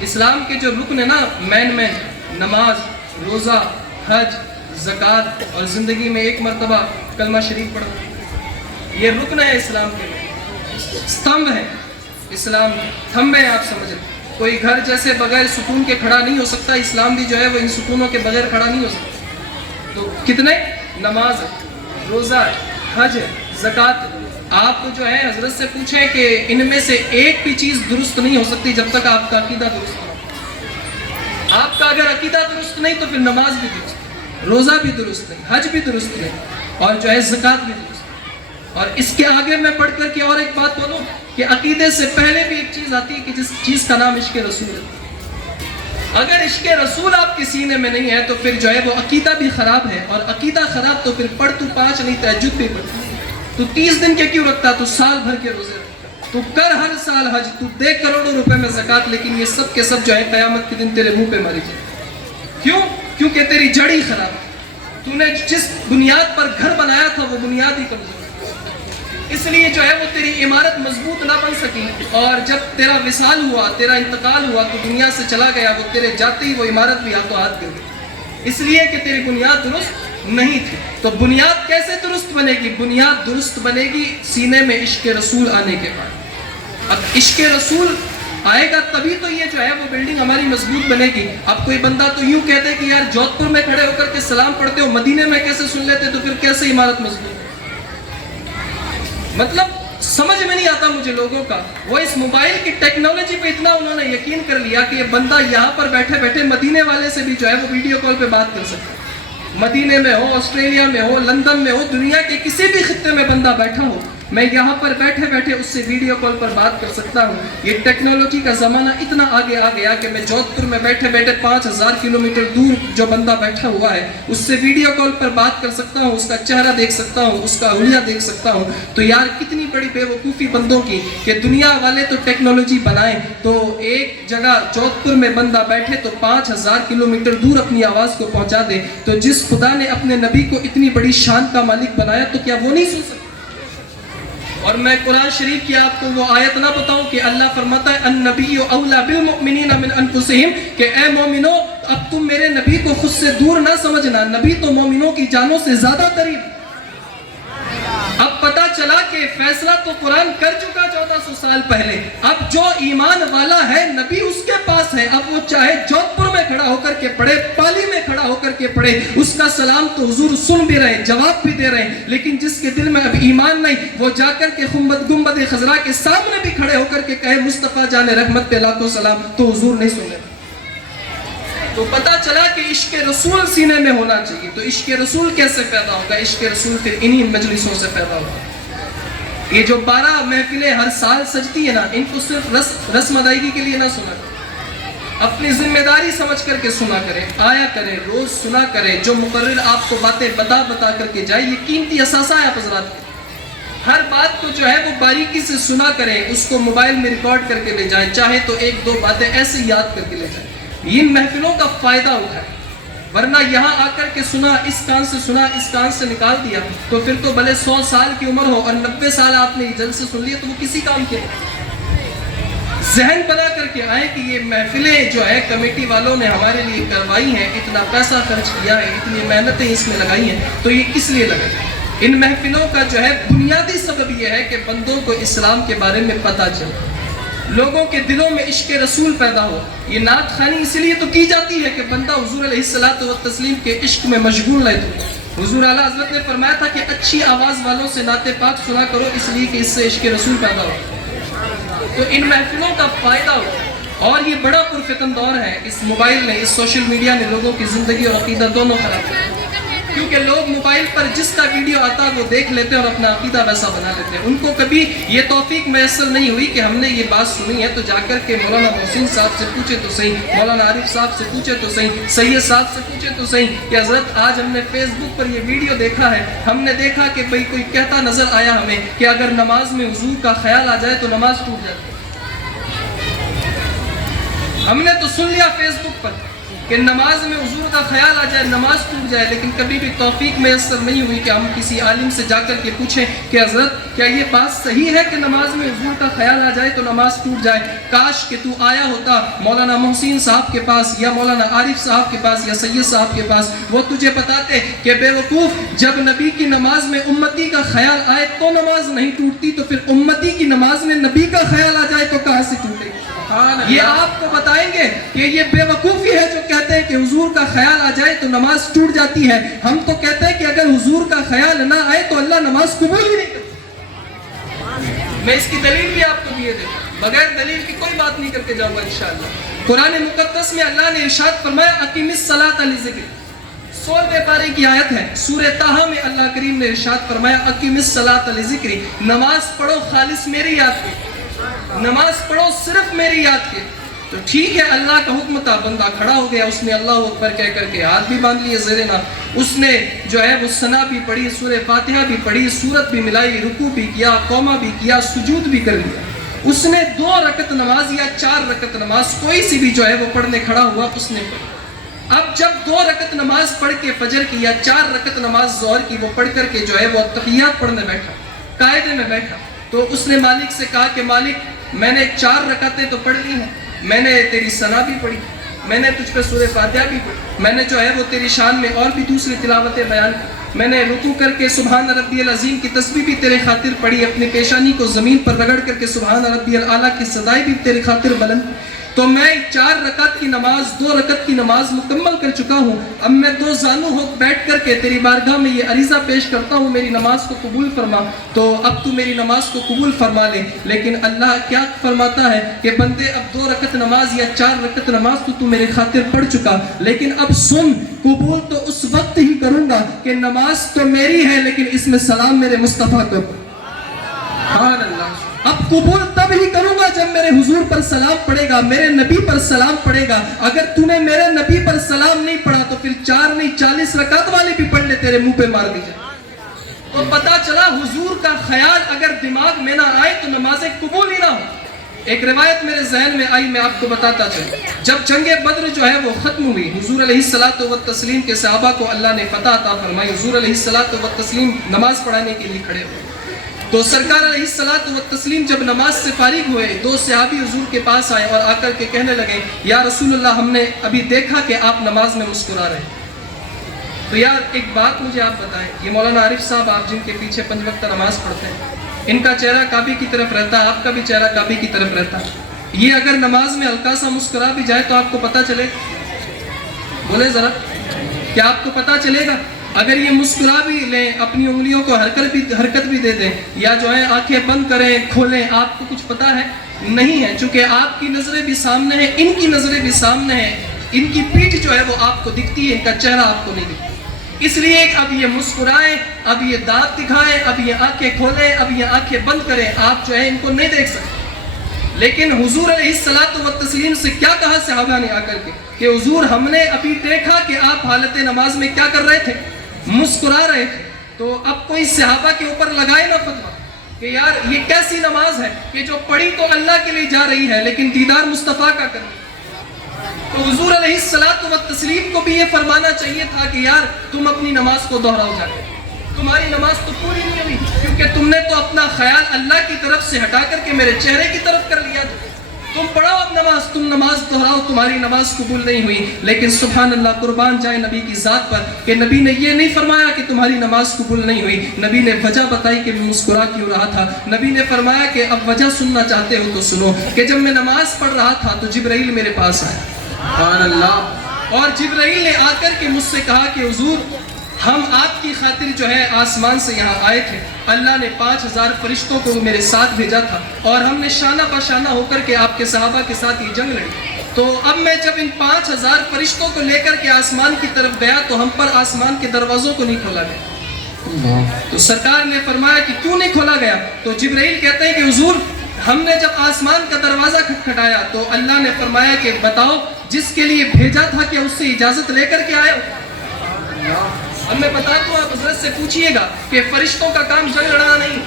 اسلام کے جو رکن ہے نا، مین نماز، روزہ، حج، زکوٰۃ اور زندگی میں ایک مرتبہ کلمہ شریف پڑھنا، یہ رکن ہے اسلام کے، ستمبھ ہے اسلام، تھمبے ہیں. آپ سمجھیں کوئی گھر جیسے بغیر ستون کے کھڑا نہیں ہو سکتا، اسلام بھی جو ہے وہ ان ستونوں کے بغیر کھڑا نہیں ہو سکتا. تو کتنے؟ نماز ہے، روزہ ہے، حج ہے، زکوٰۃ ہے. آپ جو ہے حضرت سے پوچھیں کہ ان میں سے ایک بھی چیز درست نہیں ہو سکتی جب تک آپ کا عقیدہ درست نہ ہو. آپ کا اگر عقیدہ درست نہیں تو پھر نماز بھی درست نہیں، روزہ بھی درست نہیں، حج بھی درست نہیں، اور جو ہے زکوٰۃ بھی درست. اور اس کے آگے میں پڑھ کر کے اور ایک بات بولوں کہ عقیدے سے پہلے بھی ایک چیز آتی ہے کہ جس چیز کا نام عشق رسول ہے. اگر عشق رسول آپ کے سینے میں نہیں ہے تو پھر جو ہے وہ عقیدہ بھی خراب ہے، اور عقیدہ خراب تو پھر پڑھ تو 5 نہیں تہجد بھی پڑھتا، تو 30 دن کے کیوں رکھتا، تو سال بھر کے روزے رکھتا، تو کر ہر سال حج، تو دے کروڑوں روپے میں زکوٰۃ، لیکن یہ سب کے سب جو ہے قیامت کے دن تیرے منہ پہ ماری جائے. کیوں؟ کیونکہ تیری جڑ ہی خراب ہے. تو نے جس بنیاد پر گھر بنایا تھا وہ بنیاد ہی کمزور، اس لیے جو ہے وہ تیری عمارت مضبوط نہ بن سکی. اور جب تیرا وصال ہوا، تیرا انتقال ہوا، تو دنیا سے چلا گیا، وہ تیرے جاتے ہی وہ عمارت بھی ہاتھوں ہاتھ گر گئی، اس لیے کہ تیری بنیاد درست نہیں تھی. تو بنیاد کیسے درست بنے گی؟ بنیاد درست بنے گی سینے میں عشق رسول آنے کے بعد. اب عشق رسول آئے گا تبھی تو یہ جو ہے وہ بلڈنگ ہماری مضبوط بنے گی. اب کوئی بندہ تو یوں کہتے کہ یار جودھ پور میں کھڑے ہو کر کے سلام پڑھتے ہو، مدینے میں کیسے سن لیتے، تو پھر کیسے عمارت مضبوط؟ مطلب سمجھ میں نہیں آتا مجھے لوگوں کا. وہ اس موبائل کی ٹیکنالوجی پہ اتنا انہوں نے یقین کر لیا کہ یہ بندہ یہاں پر بیٹھے بیٹھے مدینے والے سے بھی جو ہے وہ ویڈیو کال پہ بات کر سکتا ہے. مدینے میں ہو، آسٹریلیا میں ہو، لندن میں ہو، دنیا کے کسی بھی خطے میں بندہ بیٹھا ہو، میں یہاں پر بیٹھے بیٹھے اس سے ویڈیو کال پر بات کر سکتا ہوں. یہ ٹیکنالوجی کا زمانہ اتنا آگے آ گیا کہ میں جودھ پور میں بیٹھے بیٹھے 5000 کلومیٹر دور جو بندہ بیٹھا ہوا ہے اس سے ویڈیو کال پر بات کر سکتا ہوں، اس کا چہرہ دیکھ سکتا ہوں، اس کا حلیہ دیکھ سکتا ہوں. تو یار کتنی بڑی بے وقوفی بندوں کی کہ دنیا والے تو ٹیکنالوجی بنائیں تو ایک جگہ جودھ پور میں بندہ بیٹھے تو 5000 کلومیٹر دور اپنی آواز کو پہنچا دے. تو جس خدا نے اپنے نبی کو اتنی بڑی شان کا مالک بنایا تو کیا وہ نہیں سن سکتا؟ اور میں قرآن شریف کی آپ کو وہ آیت نہ بتاؤں کہ اللہ فرماتا ہے النبی اولا بالمؤمنین من انفسہم، کہ اے مومنو اب تم میرے نبی کو خود سے دور نہ سمجھنا، نبی تو مومنوں کی جانوں سے زیادہ قریب. اب پتہ چلا کہ فیصلہ تو قرآن کر چکا 1400 سال پہلے. اب جو ایمان والا ہے نبی اس کے پاس ہے، اب وہ چاہے جودھ پور میں کھڑا ہو کر کے پڑھے، پالی میں کھڑا ہو کر کے پڑھے، اس کا سلام تو حضور سن بھی رہے، جواب بھی دے رہے ہیں. لیکن جس کے دل میں اب ایمان نہیں، وہ جا کر کے گنبد خضرا کے سامنے بھی کھڑے ہو کر کے کہے مصطفیٰ جان رحمت پہ لاکھوں سلام، تو حضور نہیں سنے. تو پتہ چلا کہ عشق رسول سینے میں ہونا چاہیے. تو عشق رسول کیسے پیدا ہوگا؟ عشق رسول پھر انہی مجلسوں سے پیدا ہوگا. یہ جو 12 محفلیں ہر سال سجتی ہیں نا، ان کو صرف رسم ادائیگی کے لیے نہ سنا کریں، اپنی ذمہ داری سمجھ کر کے سنا کریں، آیا کریں، روز سنا کریں. جو مقرر آپ کو باتیں بتا کر کے جائے، یہ قیمتی اثاثہ ہے آپ حضرات کے. ہر بات کو جو ہے وہ باریکی سے سنا کریں، اس کو موبائل میں ریکارڈ کر کے لے جائیں، چاہے تو 1-2 باتیں ایسے یاد کر کے لے جائیں. ان محفلوں کا فائدہ اٹھائیں، ورنہ یہاں آ کر کے سنا، اس کان سے سنا، اس کان سے نکال دیا، تو پھر تو بھلے 100 سال کی عمر ہو اور 90 سال آپ نے جلد سے سن لیا تو وہ کسی کام کے نہیں. ذہن بنا کر کے آئیں کہ یہ محفلیں جو ہے کمیٹی والوں نے ہمارے لیے کروائی ہیں، اتنا پیسہ خرچ کیا ہے، اتنی محنتیں اس میں لگائی ہیں، تو یہ کس لیے لگائی؟ ان محفلوں کا جو ہے بنیادی سبب یہ ہے کہ بندوں کو اسلام کے بارے میں پتہ چلے، لوگوں کے دلوں میں عشق رسول پیدا ہو. یہ نعت خوانی اس لیے تو کی جاتی ہے کہ بندہ حضور علیہ الصلوۃ والتسلیم کے عشق میں مشغول رہے. تو حضور اعلیٰ حضرت نے فرمایا تھا کہ اچھی آواز والوں سے نعت پاک سنا کرو، اس لیے کہ اس سے عشق رسول پیدا ہو. تو ان محفلوں کا فائدہ ہو۔ اور یہ بڑا پرفتن دور ہے، اس موبائل نے، اس سوشل میڈیا نے لوگوں کی زندگی اور عقیدہ دونوں خراب کر دیا، کیونکہ لوگ موبائل پر جس کا ویڈیو آتا ہے وہ دیکھ لیتے ہیں اور اپنا عقیدہ ویسا بنا لیتے ہیں۔ ان کو کبھی یہ توفیق میسر نہیں ہوئی کہ ہم نے یہ بات سنی ہے تو جا کر کے مولانا محسن صاحب سے پوچھے تو صحیح، مولانا عارف صاحب سے پوچھے تو صحیح، سید صاحب سے پوچھے تو صحیح کہ حضرت آج ہم نے فیس بک پر یہ ویڈیو دیکھا ہے، ہم نے دیکھا کہ بھئی کوئی کہتا نظر آیا ہمیں کہ اگر نماز میں حضور کا خیال آ جائے تو نماز ٹوٹ جاتی ہے۔ ہم نے تو سن لیا فیس بک پر کہ نماز میں حضور کا خیال آ جائے نماز ٹوٹ جائے، لیکن کبھی بھی توفیق میسر نہیں ہوئی کہ ہم کسی عالم سے جا کر کے پوچھیں کہ حضرت کیا یہ بات صحیح ہے کہ نماز میں حضور کا خیال آ جائے تو نماز ٹوٹ جائے؟ کاش کہ تو آیا ہوتا مولانا محسن صاحب کے پاس یا مولانا عارف صاحب کے پاس یا سید صاحب کے پاس، وہ تجھے بتاتے کہ بے وقوف، جب نبی کی نماز میں امتی کا خیال آئے تو نماز نہیں ٹوٹتی، تو پھر امتی کی نماز میں نبی کا خیال آ جائے تو کہاں سے ٹوٹے گی؟ یہ آپ کو بتائیں گے کہ یہ بے وقوفی ہے جو کہتے ہیں کہ حضور کا خیال آ جائے تو نماز ٹوٹ جاتی ہے۔ ہم تو کہتے ہیں کہ اگر حضور کا خیال نہ آئے تو اللہ نماز قبول ہی نہیں کرتا۔ میں اس کی دلیل بھی آپ کو دیے دوں، بغیر دلیل کی کوئی بات نہیں کر کے جاؤں گا انشاءاللہ۔ قرآن مقدس میں اللہ نے ارشاد فرمایا اقیم الصلاۃ لذکری، 16ویں پارے کی آیت ہے، سورہ طٰہٰ میں اللہ کریم نے ارشاد فرمایا اقیم الصلاۃ لذکری، نماز پڑھو خالص میری یاد کے، نماز پڑھو صرف میری یاد کے۔ تو ٹھیک ہے، اللہ کا حکم تھا، بندہ کھڑا ہو گیا، اس نے اللہ اکبر کہہ کر کے ہاتھ بھی باندھ لیے زیر نہ، اس نے جو ہے وہ ثنا بھی پڑھی، سورہ فاتحہ بھی پڑھی، سورت بھی ملائی، رکوع بھی کیا، قومہ بھی کیا، سجود بھی کر لیا۔ اس نے 2 رکعت نماز یا 4 رکعت نماز کوئی سی بھی جو ہے وہ پڑھنے کھڑا ہوا، اس نے پڑھی۔ اب جب 2 رکعت نماز پڑھ کے فجر کی یا 4 رکعت نماز ظہر کی وہ پڑھ کر کے جو ہے وہ تحیات پڑھنے بیٹھا، قاعدے میں بیٹھا، تو اس نے مالک سے کہا کہ مالک میں نے 4 رکعتیں تو پڑھ لی ہیں، میں نے تیری ثنا بھی پڑھی، میں نے تجھ پہ سورہ فاتحہ بھی پڑھی، میں نے جو ہے وہ تیری شان میں اور بھی دوسری تلاوتیں بیان کی، میں نے رکوع کر کے سبحان ربی العظیم کی تسبیح بھی تیرے خاطر پڑھی، اپنی پیشانی کو زمین پر رگڑ کر کے سبحان ربی الاعلیٰ کی صدائیں بھی تیرے خاطر بلند، تو میں 4 رکعت کی نماز 2 رکعت کی نماز مکمل کر چکا ہوں، اب میں 2 زانو ہو بیٹھ کر کے تیری بارگاہ میں یہ عریضہ پیش کرتا ہوں میری نماز کو قبول فرما، تو اب تو میری نماز کو قبول فرما لے۔ لیکن اللہ کیا فرماتا ہے کہ بندے اب 2 رکعت نماز یا 4 رکعت نماز تو میرے خاطر پڑھ چکا، لیکن اب سن، قبول تو اس وقت ہی کروں گا کہ نماز تو میری ہے لیکن اس میں سلام میرے مصطفیٰ کو۔ سبحان اللہ۔ اب قبول تب ہی کروں گا جب میرے حضور پر سلام پڑے گا، میرے نبی پر سلام پڑے گا۔ اگر تو نے میرے نبی پر سلام نہیں پڑھا تو پھر 4 نہیں 40 رکعت والے بھی پڑھ لے، تیرے منہ پہ مار دی جائے۔ تو پتا چلا حضور کا خیال اگر دماغ میں نہ آئے تو نمازیں قبول ہی نہ ہو۔ ایک روایت میرے ذہن میں آئی، میں آپ کو بتاتا چلوں۔ جب جنگ بدر جو ہے وہ ختم ہوئی، حضور علیہ الصلوۃ والتسلیم کے صحابہ کو اللہ نے فتح عطا فرمائی، حضور علیہ الصلوۃ والتسلیم نماز پڑھانے کے لیے کھڑے ہوئے، تو سرکار علیہ الصلوۃ والتسلیم جب نماز سے فارغ ہوئے، 2 صحابی حضور کے پاس آئے اور آ کر کے کہنے لگے یا رسول اللہ ہم نے ابھی دیکھا کہ آپ نماز میں مسکرا رہے ہیں، تو یار ایک بات مجھے آپ بتائیں، یہ مولانا عارف صاحب آپ جن کے پیچھے 5 وقت نماز پڑھتے ہیں، ان کا چہرہ کعبے کی طرف رہتا ہے، آپ کا بھی چہرہ کعبے کی طرف رہتا ہے، یہ اگر نماز میں ہلکا سا مسکرا بھی جائے تو آپ کو پتہ چلے، بولے ذرا، کیا آپ کو پتہ چلے گا؟ اگر یہ مسکرا بھی لیں، اپنی انگلیوں کو حرکت بھی دے دیں، یا جو ہے آنکھیں بند کریں کھولیں، آپ کو کچھ پتا ہے؟ نہیں ہے، چونکہ آپ کی نظریں بھی سامنے ہیں، ان کی نظریں بھی سامنے ہیں، ان کی پیٹھ جو ہے وہ آپ کو دکھتی ہے، ان کا چہرہ آپ کو نہیں دکھتا، اس لیے اب یہ مسکرائیں، اب یہ دانت دکھائیں، اب یہ آنکھیں کھولیں، اب یہ آنکھیں بند کریں، آپ جو ہے ان کو نہیں دیکھ سکتے۔ لیکن حضور علیہ الصلوۃ والتسلیم سے کیا کہا صحابہ نے آ کر کے کہ حضور ہم نے ابھی دیکھا کہ آپ حالت نماز میں کیا کر رہے تھے، مسکرا رہے تھے۔ تو اب کوئی صحابہ کے اوپر لگائے نہ فتویٰ کہ یار یہ کیسی نماز ہے کہ جو پڑھی تو اللہ کے لیے جا رہی ہے لیکن دیدار مصطفیٰ کا کرنی۔ تو حضور علیہ الصلوۃ والتسلیم کو بھی یہ فرمانا چاہیے تھا کہ یار تم اپنی نماز کو دہراؤ جا کے، تمہاری نماز تو پوری نہیں ہوئی کیونکہ تم نے تو اپنا خیال اللہ کی طرف سے ہٹا کر کے میرے چہرے کی طرف کر لیا تھا۔ تم پڑھاؤ اب نماز، تم نماز دہراؤ، تمہاری نماز قبول نہیں ہوئی۔ لیکن سبحان اللہ، قربان جائے نبی کی ذات پر کہ نبی نے یہ نہیں فرمایا کہ تمہاری نماز قبول نہیں ہوئی، نبی نے وجہ بتائی کہ میں مسکرا کیوں رہا تھا۔ نبی نے فرمایا کہ اب وجہ سننا چاہتے ہو تو سنو کہ جب میں نماز پڑھ رہا تھا تو جبرائیل میرے پاس آیا، سبحان اللہ، اور جبرائیل نے آ کر کے مجھ سے کہا کہ حضور ہم آپ کی خاطر جو ہے آسمان سے یہاں آئے تھے، اللہ نے 5000 فرشتوں کو میرے ساتھ بھیجا تھا اور ہم نے شانہ بشانہ ہو کر کے آپ کے صحابہ کے ساتھ یہ جنگ لڑی۔ تو اب میں جب ان 5000 فرشتوں کو لے کر کے آسمان کی طرف گیا تو ہم پر آسمان کے دروازوں کو نہیں کھولا گیا۔ تو سرکار نے فرمایا کہ کیوں نہیں کھولا گیا؟ تو جبرائیل کہتے ہیں کہ حضور ہم نے جب آسمان کا دروازہ کھٹکھٹایا تو اللہ نے فرمایا کہ بتاؤ جس کے لیے بھیجا تھا کہ اس سے اجازت لے کر کے آئے ہو؟ اب میں بتا دوں، آپ حضرت سے پوچھئے گا کہ فرشتوں کا کام جنگ لڑنا نہیں،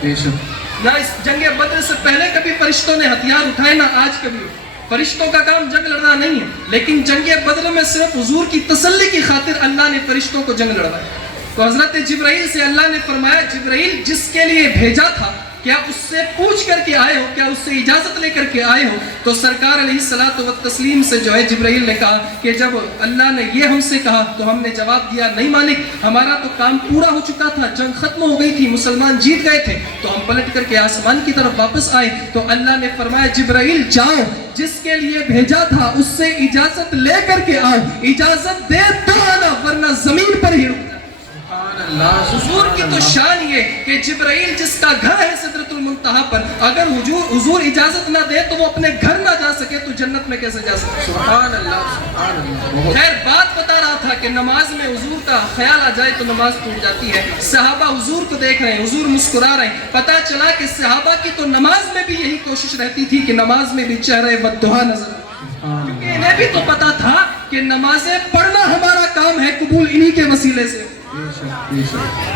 بے شک نہ اس جنگ بدر سے پہلے کبھی فرشتوں نے ہتھیار اٹھائے، نہ آج کبھی۔ فرشتوں کا کام جنگ لڑنا نہیں ہے، لیکن جنگ بدر میں صرف حضور کی تسلی کی خاطر اللہ نے فرشتوں کو جنگ لڑوایا۔ تو حضرت جبرائیل سے اللہ نے فرمایا جبرائیل جس کے لیے بھیجا تھا کیا اس سے پوچھ کر کے آئے ہو، کیا اس سے اجازت لے کر کے آئے ہو؟ تو سرکار علیہ الصلوۃ والتسلیم سے جو ہے جبرائیل نے کہا کہ جب اللہ نے یہ ہم سے کہا تو ہم نے جواب دیا نہیں مالک، ہمارا تو کام پورا ہو چکا تھا، جنگ ختم ہو گئی تھی، مسلمان جیت گئے تھے، تو ہم پلٹ کر کے آسمان کی طرف واپس آئے۔ تو اللہ نے فرمایا جبرائیل جاؤ جس کے لیے بھیجا تھا اس سے اجازت لے کر کے آؤ، اجازت دے تو آنا ورنہ زمین پر ہی رک۔ حضور کی تو شان یہ کہ جبرائیل جس کا گھر ہے سدرۃ المنتہا پر، اگر حضور اجازت نہ دے تو وہ اپنے گھر نہ جا سکے تو جنت میں کیسے جا سکے؟ سبحان اللہ سبحان اللہ۔ خیر بات بتا رہا تھا کہ نماز میں حضور کا خیال آ جائے تو نماز ٹوٹ جاتی ہے۔ صحابہ حضور کو دیکھ رہے ہیں، حضور مسکرا رہے ہیں، پتہ چلا کہ صحابہ کی تو نماز میں بھی یہی کوشش رہتی تھی کہ نماز میں بھی چہرے بددعا نظر آئے، کیونکہ انہیں بھی تو پتا تھا کہ نمازیں پڑھنا ہمارا کام ہے، قبول انہی کے وسیلے سے۔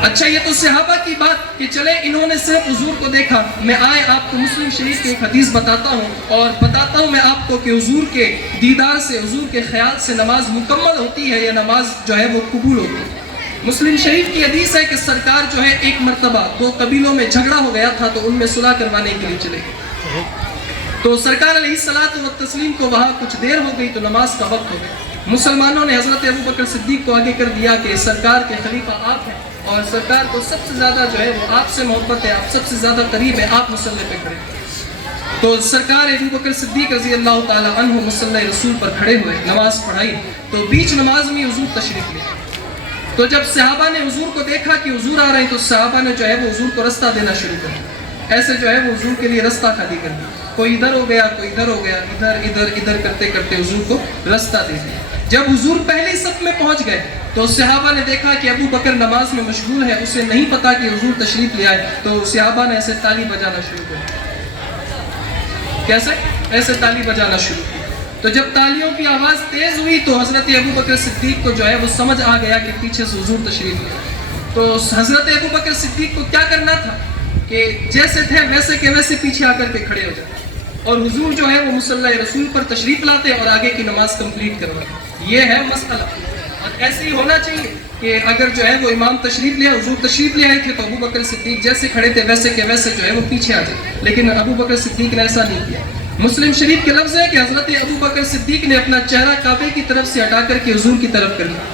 اچھا یہ تو صحابہ کی بات کہ چلے انہوں نے صرف حضور کو دیکھا، میں آئے آپ کو مسلم شریف کی ایک حدیث بتاتا ہوں اور بتاتا ہوں میں آپ کو کہ حضور کے دیدار سے، حضور کے خیال سے نماز مکمل ہوتی ہے یا نماز جو ہے وہ قبول ہوتی ہے۔ مسلم شریف کی حدیث ہے کہ سرکار جو ہے ایک مرتبہ 2 قبیلوں میں جھگڑا ہو گیا تھا تو ان میں صلح کروانے کے لیے چلے گئے، تو سرکار علیہ الصلوۃ والتسلیم کو وہاں کچھ دیر ہو گئی تو نماز کا وقت ہو گیا۔ مسلمانوں نے حضرت ابو بکر صدیق کو آگے کر دیا کہ سرکار کے خلیفہ آپ ہیں اور سرکار کو سب سے زیادہ جو ہے وہ آپ سے محبت ہے، آپ سب سے زیادہ قریب ہے، آپ مصلی پہ کھڑے۔ تو سرکار ابو بکر صدیق رضی اللہ تعالی عنہ مصلی رسول پر کھڑے ہوئے، نماز پڑھائی، تو بیچ نماز میں حضور تشریف لے۔ تو جب صحابہ نے حضور کو دیکھا کہ حضور آ رہے ہیں تو صحابہ نے جو ہے وہ حضور کو رستہ دینا شروع کر دیا، ایسے جو ہے وہ حضور کے لیے رستہ خالی کر دیا، کوئی ادھر ہو گیا کوئی ادھر ہو گیا، ادھر ادھر ادھر کرتے کرتے حضور کو رستہ دے دیا۔ جب حضور پہلی صف میں پہنچ گئے تو صحابہ نے دیکھا کہ ابو بکر نماز میں مشغول ہے، اسے نہیں پتا کہ حضور تشریف لے آئے، تو صحابہ نے ایسے تالی بجانا شروع کر دیا۔ کیسے؟ ایسے تالی بجانا شروع کیا۔ تو جب تالیوں کی آواز تیز ہوئی تو حضرت ابو بکر صدیق کو جو ہے وہ سمجھ آ گیا کہ پیچھے سے حضور تشریف لے آئے۔ تو حضرت ابو بکر صدیق کو کیا کرنا تھا کہ جیسے تھے ویسے کے ویسے پیچھے آ کر کے کھڑے ہو جاتے اور حضور جو ہے وہ مصلی رسول پر تشریف لاتے اور آگے کی نماز کمپلیٹ کرواتے۔ یہ ہے مسئلہ، اور ایسے ہی ہونا چاہیے کہ اگر جو ہے وہ امام تشریف لیا، حضور تشریف لے آئے تھے تو ابو بکر صدیق جیسے کھڑے تھے ویسے کے ویسے جو ہے وہ پیچھے آ جائے، لیکن ابو بکر صدیق نے ایسا نہیں کیا۔ مسلم شریف کے لفظ ہے کہ حضرت ابو بکر صدیق نے اپنا چہرہ کعبے کی طرف سے ہٹا کر کے حضور کی طرف کر لیا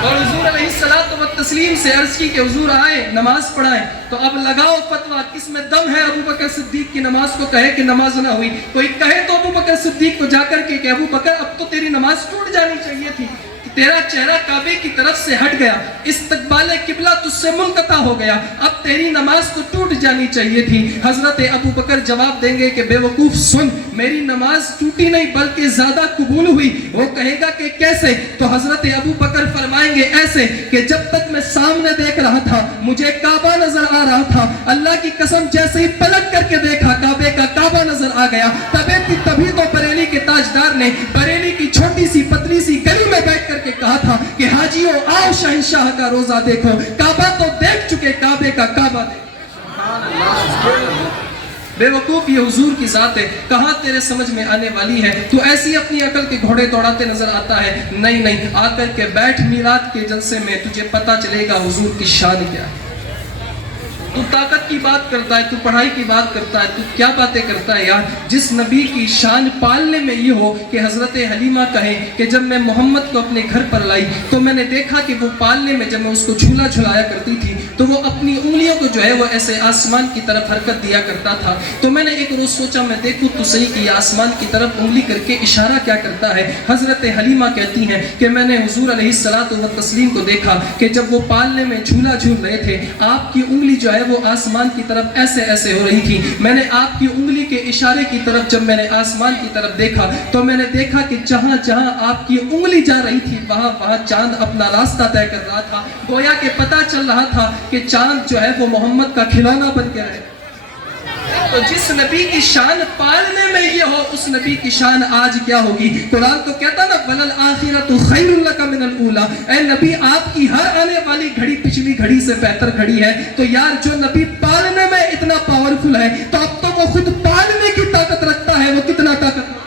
اور حضور علیہ الصلوۃ والتسلیم سے عرض کی کہ حضور آئے نماز پڑھائیں، تو اب لگاؤ فتویٰ، کس میں دم ہے ابو بکر صدیق کی نماز کو کہے کہ نماز نہ ہوئی؟ کوئی کہے تو ابو بکر صدیق کو جا کر کے کہ ابو بکر اب تو تیری نماز ٹوٹ جانی چاہیے تھی، تیرا چہرہ کعبے کی طرف سے ہٹ گیا، استقبال قبلہ تجھ سے منقطع ہو گیا، اب تیری نماز تو ٹوٹ جانی چاہیے تھی۔ حضرت ابو بکر جواب دیں گے کہ بے وقوف سن، میری نماز ٹوٹی نہیں بلکہ زیادہ قبول ہوئی۔ وہ کہے گا کہ کیسے؟ تو حضرت ابو بکر فرمائیں گے ایسے کہ جب تک میں سامنے دیکھ رہا تھا مجھے کعبہ نظر آ رہا تھا، اللہ کی قسم جیسے ہی پلٹ کر کے دیکھا کعبے کا کعبہ نظر آ گیا، تبھی تو بریلی کے تاجدار نے بریلی کی چھوٹی سی پتلی سی گلی میں بیٹھ کر کے کہا تھا کہ حاجیوں آؤ شہنشاہ کا روزہ دیکھو، کعبہ تو دیکھ چکے، کعبے کا کعبہ دیکھو۔ بے وقوف یہ حضور کی ذات ہے، کہاں تیرے سمجھ میں آنے والی ہے؟ تو ایسی اپنی عقل کے گھوڑے دوڑاتے نظر آتا ہے؟ نہیں، آ کر کے بیٹھ میلاد کے جلسے میں، تجھے پتا چلے گا حضور کی شان کیا ہے۔ تو طاقت کی بات کرتا ہے، تو پڑھائی کی بات کرتا ہے، تو کیا باتیں کرتا ہے یار؟ جس نبی کی شان پالنے میں یہ ہو کہ حضرت حلیمہ کہیں کہ جب میں محمد کو اپنے گھر پر لائی تو میں نے دیکھا کہ وہ پالنے میں جب میں اس کو جھولا جھلایا کرتی تھی تو وہ اپنی انگلیوں کو جو ہے وہ ایسے آسمان کی طرف حرکت دیا کرتا تھا. تو میں نے ایک روز سوچا میں دیکھوں تو صحیح کہ یہ آسمان کی طرف انگلی کر کے اشارہ کیا کرتا ہے. حضرت حلیمہ کہتی ہیں کہ میں نے حضور علیہ الصلوۃ والتسلیم کو دیکھا کہ جب وہ پالنے میں جھولا جھول رہے تھے آپ کی انگلی جو ہے وہ آسمان کی طرف ایسے ایسے ہو رہی تھی. میں نے آپ کی انگلی کے اشارے کی طرف جب میں نے آسمان کی طرف دیکھا تو میں نے دیکھا کہ جہاں جہاں آپ کی انگلی جا رہی تھی وہاں وہاں چاند اپنا راستہ طے کر رہا تھا. گویا کہ پتہ چل رہا تھا کہ چاند جو ہے وہ محمد کا کھلونا بن گیا ہے. تو جس نبی کی شان پالنے میں یہ ہو اس نبی کی شان آج کیا ہوگی. قرآن تو کہتا نا وَلَلْآخِرَةُ خَيْرٌ لَكَ مِنَ الْأُولَىٰ. اے نبی آپ کی ہر آنے والی گھڑی پچھلی گھڑی سے بہتر گھڑی ہے. تو یار جو نبی پالنے میں اتنا پاورفل ہے تو اب تو وہ خود پالنے کی طاقت رکھتا ہے. وہ کتنا طاقت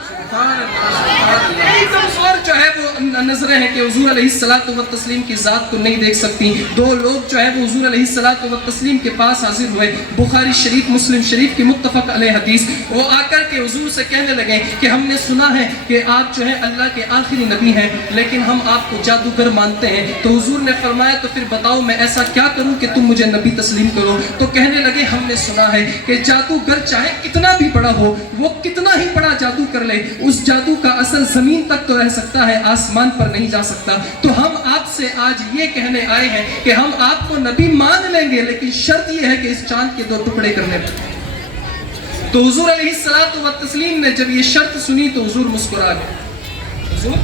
کمزور جو ہے وہ نظریں ہیں کہ حضور علیہ الصلوۃ والتسلیم کی ذات کو نہیں دیکھ سکتی. دو لوگ جو ہے وہ حضور علیہ الصلوۃ والتسلیم کے پاس حاضر ہوئے. بخاری شریف مسلم شریف کی متفق علیہ حدیث. وہ آ کر کے حضور سے کہنے لگے کہ ہم نے سنا ہے کہ آپ جو ہے اللہ کے آخری نبی ہیں لیکن ہم آپ کو جادوگر مانتے ہیں. تو حضور نے فرمایا تو پھر بتاؤ میں ایسا کیا کروں کہ تم مجھے نبی تسلیم کرو. تو کہنے لگے ہم نے سنا ہے کہ جادوگر چاہے کتنا بھی بڑا ہو وہ کتنا ہی بڑا جادو کر لے اس جادو کا اثر زمین تک تو رہ سکتا ہے آسمان پر نہیں جا سکتا. تو ہم آپ سے آج یہ کہنے آئے ہیں کہ ہم آپ کو نبی مان لیں گے لیکن شرط یہ ہے کہ اس چاند کے 2 ٹکڑے کرنے پر. تو حضور علیہ الصلوۃ والتسلیم نے جب یہ شرط سنی تو حضور مسکرا گئے. حضور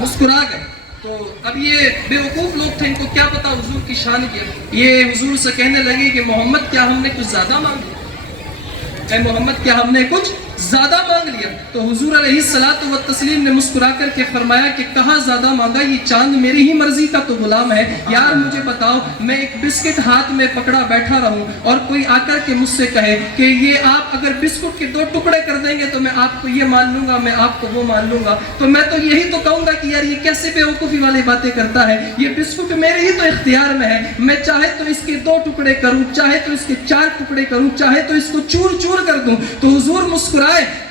مسکرا گئے. تو اب یہ بے وقوف لوگ تھے ان کو کیا پتا حضور کی شان کیا. یہ حضور سے کہنے لگے کہ محمد کیا ہم نے کچھ زیادہ مانگ لیا. اے محمد کیا ہم نے کچھ زیادہ مانگ لیا. تو حضور علیہ الصلوۃ والتسلیم نے مسکرا کر کے فرمایا کہ کہاں زیادہ مانگا, یہ چاند میری ہی مرضی کا تو غلام ہے. یار مجھے بتاؤ میں ایک بسکٹ ہاتھ میں پکڑا بیٹھا رہوں اور کوئی آ کر کے مجھ سے کہے کہ یہ آپ اگر بسکٹ کے 2 ٹکڑے کر دیں گے تو میں آپ کو یہ مان لوں گا میں آپ کو وہ مان لوں گا. تو میں تو یہی تو کہوں گا کہ یار یہ کیسے بے وقوفی والی باتیں کرتا ہے. یہ بسکٹ میرے ہی تو اختیار میں ہے. میں چاہے تو اس کے 2 ٹکڑے کروں چاہے تو اس کے 4 ٹکڑے کروں چاہے تو اس کو چور چور کر دوں. تو حضور مسکرائے.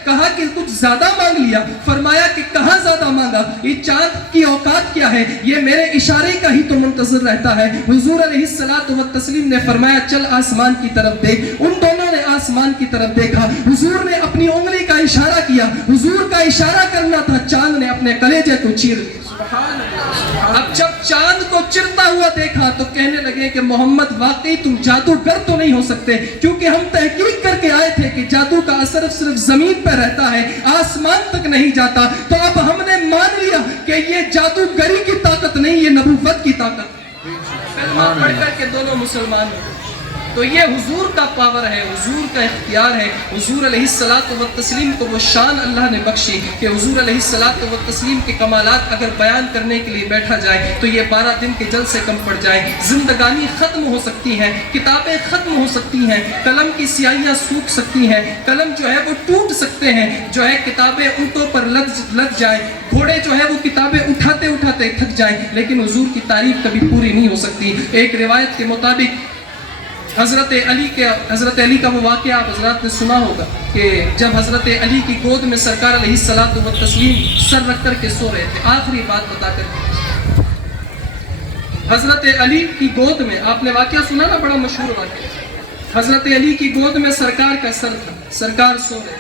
کہا کہ کچھ زیادہ مانگ لیا. فرمایا کہ کہاں زیادہ مانگا. یہ چاند کی اوقات کیا ہے یہ میرے اشارے کا ہی تو منتظر رہتا ہے. حضور علیہ الصلوۃ والتسلیم نے فرمایا چل آسمان کی طرف دیکھ. ان دونوں نے آسمان کی طرف دیکھا. حضور نے اپنی انگلی کا اشارہ کیا. حضور کا اشارہ کرنا تھا چاند نے اپنے کلیجے کو چیر دیا. اب جب چاند کو چرتا ہوا دیکھا تو کہنے لگے کہ محمد واقعی تم جادوگر تو نہیں ہو سکتے کیونکہ ہم تحقیق کر کے آئے تھے کہ جادو کا اثر صرف زمین پہ رہتا ہے آسمان تک نہیں جاتا. تو اب ہم نے مان لیا کہ یہ جادوگری کی طاقت نہیں یہ نبوت کی طاقت. کلمہ پڑھ کر کے دونوں مسلمان ہوئے. تو یہ حضور کا پاور ہے حضور کا اختیار ہے. حضور علیہ الصلوۃ والتسلیم کو وہ شان اللہ نے بخشی کہ حضور علیہ الصلوۃ والتسلیم کے کمالات اگر بیان کرنے کے لیے بیٹھا جائے تو یہ 12 دن کے جل سے کم پڑ جائے. زندگانی ختم ہو سکتی ہیں کتابیں ختم ہو سکتی ہیں قلم کی سیاہیاں سوکھ سکتی ہیں قلم جو ہے وہ ٹوٹ سکتے ہیں جو ہے کتابیں اونٹوں پر لگ جائیں گھوڑے جو ہے وہ کتابیں اٹھاتے اٹھاتے تھک جائیں لیکن حضور کی تعریف کبھی پوری نہیں ہو سکتی. ایک روایت کے مطابق حضرت علی کا وہ واقعہ آپ حضرات نے سنا ہوگا کہ جب حضرت علی کی گود میں سرکار علیہ الصلوۃ والتسلیم سر رکھ کر کے سو رہے تھے. آخری بات بتا کر حضرت علی کی گود میں آپ نے واقعہ سنا نا بڑا مشہور واقعہ. حضرت علی کی گود میں سرکار کا سر تھا. سرکار سو رہے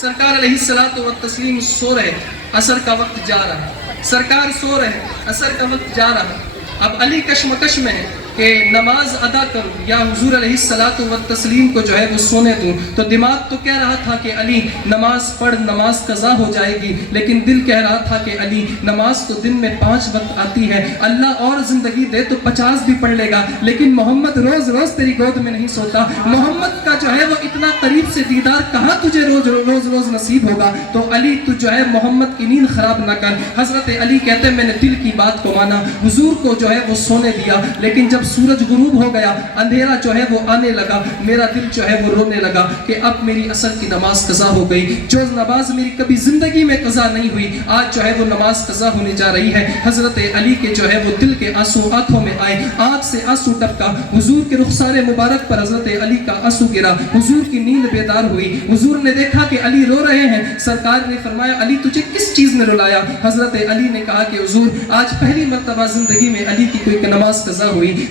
سرکار علیہ الصلوۃ والتسلیم سو رہے. عصر کا وقت جا رہا سرکار سو رہے عصر کا وقت جا رہا. اب علی کشمکش میں ہے کہ نماز ادا کروں یا حضور علیہ الصلوۃ والتسلیم کو جو ہے وہ سونے دوں. تو دماغ تو کہہ رہا تھا کہ علی نماز پڑھ نماز قضا ہو جائے گی لیکن دل کہہ رہا تھا کہ علی نماز تو دن میں 5 وقت آتی ہے اللہ اور زندگی دے تو 50 بھی پڑھ لے گا لیکن محمد روز روز تیری گود میں نہیں سوتا. محمد کا جو ہے وہ اتنا قریب سے دیدار کہاں تجھے روز نصیب ہوگا. تو علی تو جو ہے محمد کی نیند خراب نہ کر. حضرت علی کہتے ہیں میں نے دل کی بات کو مانا حضور کو جو ہے وہ سونے دیا لیکن جب سورج غروب ہو گیا اندھیرا جو ہے وہ آنے لگا میرا دل جو ہے وہ رونے لگا کہ اب میری عصر کی نماز قضا ہو گئی. جو نماز میری کبھی زندگی میں قضا نہیں ہوئی آج جو ہے وہ نماز قضا ہونے جا رہی ہے. حضرت علی کے جو ہے وہ دل کے آنسو آنکھوں میں آئے. آنکھ سے آنسو ٹپکا. حضور کے رخسار مبارک پر حضرت علی کا آنسو گرا. حضور کی نیند بیدار ہوئی. حضور نے دیکھا کہ علی رو رہے ہیں. سرکار نے فرمایا علی تجھے کس چیز نے رلایا. حضرت علی نے کہا کہ حضور آج پہلی مرتبہ زندگی میں علی کی کوئی نماز قضا ہوئی.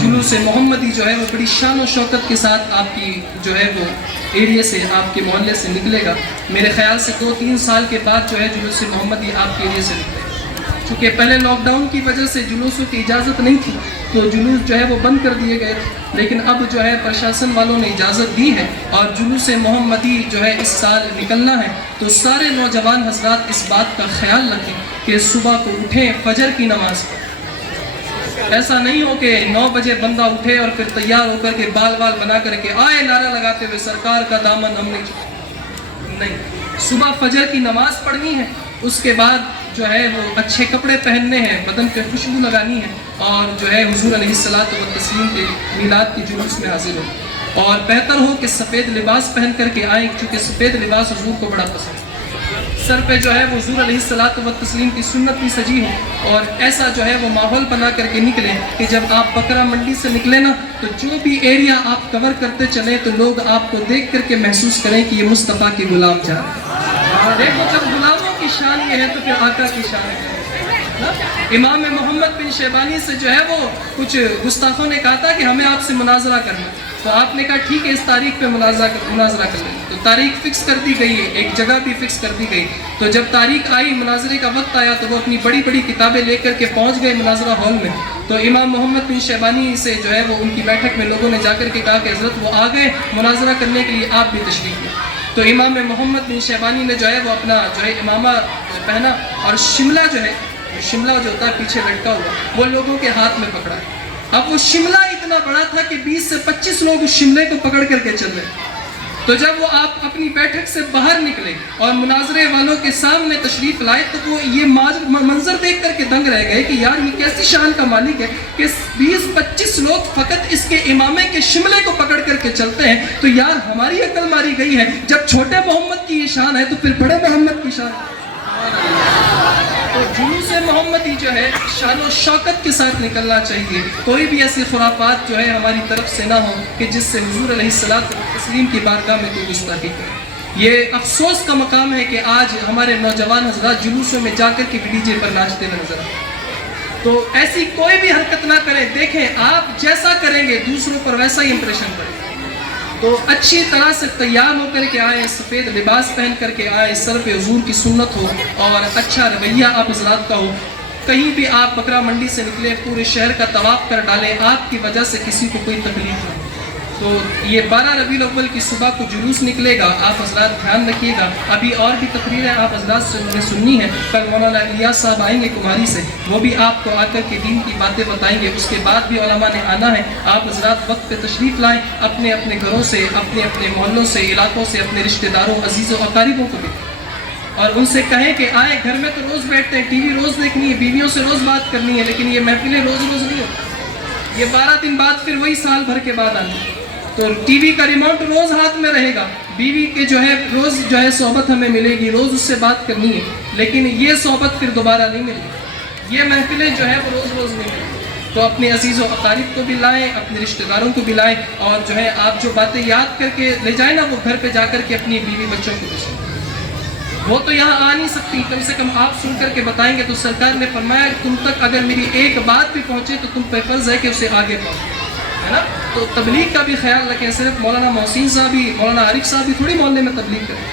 جلوس محمدی جو ہے وہ بڑی شان و شوکت کے ساتھ آپ کی جو ہے وہ ایریے سے، آپ کے محلے سے نکلے گا۔ میرے خیال سے 2-3 سال کے بعد جو ہے جلوس محمدی آپ کے ایریے سے نکلے گا۔ چونکہ پہلے لاک ڈاؤن کی وجہ سے جلوسوں کی اجازت نہیں تھی تو جلوس جو ہے وہ بند کر دیے گئے، لیکن اب جو ہے پرشاسن والوں نے اجازت دی ہے اور جلوس محمدی جو ہے اس سال نکلنا ہے۔ تو سارے نوجوان حضرات اس بات کا خیال رکھیں کہ صبح کو اٹھیں فجر کی نماز پڑھیں۔ ایسا نہیں ہو کہ 9 بجے بندہ اٹھے اور پھر تیار ہو کر کے بال بنا کر کے آئے نعرہ لگاتے ہوئے سرکار کا دامن ہم نہیں، صبح فجر کی نماز پڑھنی ہے، اس کے بعد جو ہے وہ اچھے کپڑے پہننے ہیں، بدن پہ خوشبو لگانی ہے اور جو ہے حضور علیہ الصلوۃ والتسلیم کے میلاد کی جلوس میں حاضر ہو۔ اور بہتر ہو کہ سفید لباس پہن کر کے آئیں، کیونکہ سفید لباس حضور کو بڑا پسند ہے۔ سر پہ جو ہے وہ حضور علیہ الصلوۃ والتسلیم کی سنت بھی سجی ہو اور ایسا جو ہے وہ ماحول بنا کر کے نکلیں کہ جب آپ بکرا منڈی سے نکلے نا تو جو بھی ایریا آپ کور کرتے چلیں تو لوگ آپ کو دیکھ کر کے محسوس کریں کہ یہ مصطفیٰ کے غلام جا رہے ہیں۔ دیکھو جب غلاموں کی شان یہ ہے تو پھر آقا کی شان ہے۔ امام محمد بن شیبانی سے جو ہے وہ کچھ گستاخوں نے کہا تھا کہ ہمیں آپ سے مناظرہ کرنا، تو آپ نے کہا ٹھیک ہے اس تاریخ پہ مناظرہ کر لیں۔ تو تاریخ فکس کر دی گئی ہے، ایک جگہ بھی فکس کر دی گئی۔ تو جب تاریخ آئی، مناظرے کا وقت آیا تو وہ اپنی بڑی بڑی کتابیں لے کر کے پہنچ گئے مناظرہ ہال میں۔ تو امام محمد بن شیبانی سے جو ہے وہ ان کی بیٹھک میں لوگوں نے جا کر کے کہا کہ حضرت وہ آ گئے مناظرہ کرنے کے لیے، آپ بھی تشریف لیں۔ تو امام محمد بن شیبانی نے جو ہے وہ اپنا جو ہے امامہ پہنا اور شملہ جو ہوتا ہے پیچھے لٹکا ہوا وہ لوگوں کے ہاتھ میں پکڑا۔ اب وہ شملہ اتنا بڑا تھا کہ 20 سے 25 لوگ اس شملے کو پکڑ کر کے چل رہے۔ تو جب وہ آپ اپنی بیٹھک سے باہر نکلے اور مناظرے والوں کے سامنے تشریف لائے تو وہ یہ منظر دیکھ کر کے دنگ رہ گئے کہ یار یہ کیسی شان کا مالک ہے کہ 20-25 لوگ فقط اس کے امامے کے شملے کو پکڑ کر کے چلتے ہیں۔ تو یار ہماری عقل ماری گئی ہے، جب چھوٹے محمد کی یہ شان ہے تو پھر بڑے محمد کی شان ہے۔ تو جلوس محمدی جو ہے شان و شوکت کے ساتھ نکلنا چاہیے، کوئی بھی ایسی خرافات جو ہے ہماری طرف سے نہ ہو کہ جس سے حضور علیہ الصلوۃ والتسلیم کی بارگاہ میں کوئی گستاخی کرے۔ یہ افسوس کا مقام ہے کہ آج ہمارے نوجوان حضرات جلوسوں میں جا کر کے ڈی جے پر ناچتے نظر آتے ہیں۔ تو ایسی کوئی بھی حرکت نہ کریں، دیکھیں آپ جیسا کریں گے دوسروں پر ویسا ہی امپریشن پڑے گا۔ تو اچھی طرح سے تیار ہو کر کے آئیں، سفید لباس پہن کر کے آئیں، سر پہ حضور کی سنت ہو اور اچھا رویہ آپ حضرات کا ہو۔ کہیں بھی آپ بکرا منڈی سے نکلے پورے شہر کا طواف کر ڈالیں، آپ کی وجہ سے کسی کو کوئی تکلیف نہ ہو۔ تو یہ 12 ربیع الاول کی صبح کو جلوس نکلے گا، آپ حضرات دھیان رکھیے گا۔ ابھی اور بھی تقریریں آپ حضرات سے نے سننی ہے، کل مولانا الیاس صاحب آئیں گے کماری سے، وہ بھی آپ کو آ کر کے دین کی باتیں بتائیں گے۔ اس کے بعد بھی علماء نے آنا ہے، آپ حضرات وقت پہ تشریف لائیں، اپنے اپنے گھروں سے، اپنے اپنے محلوں سے، علاقوں سے، اپنے رشتہ داروں عزیز و اقاربوں کو بھی، اور ان سے کہیں کہ آئیں۔ گھر میں تو روز بیٹھتے ہیں، ٹی وی روز دیکھنی ہے، بیویوں سے روز بات کرنی ہے، لیکن یہ محفلیں روز نہیں ہوتی، یہ 12 دن بعد پھر وہی سال بھر کے بعد آنی ہے۔ تو ٹی وی کا ریموٹ روز ہاتھ میں رہے گا، بیوی کے جو ہے روز جو ہے صحبت ہمیں ملے گی، روز اس سے بات کرنی ہے، لیکن یہ صحبت پھر دوبارہ نہیں ملے گی، یہ محفلیں جو ہے وہ روز نہیں ملے گی۔ تو اپنے عزیز و اقارب کو بھی لائیں، اپنے رشتہ داروں کو بھی لائیں، اور جو ہے آپ جو باتیں یاد کر کے لے جائیں نا وہ گھر پہ جا کر کے اپنی بیوی بچوں کو دیں۔ وہ تو یہاں آ نہیں سکتی، کم سے کم آپ سن کر کے بتائیں گے تو سرکار نے فرمایا تم تک اگر میری ایک بات بھی پہنچے تو تم پہ فرض ہے کہ اسے آگے پہنچے، ہے نا۔ تو تبلیغ کا بھی خیال رکھیں، صرف مولانا محسن صاحب ہی، مولانا عارف صاحب ہی تھوڑی محلے میں تبلیغ کریں،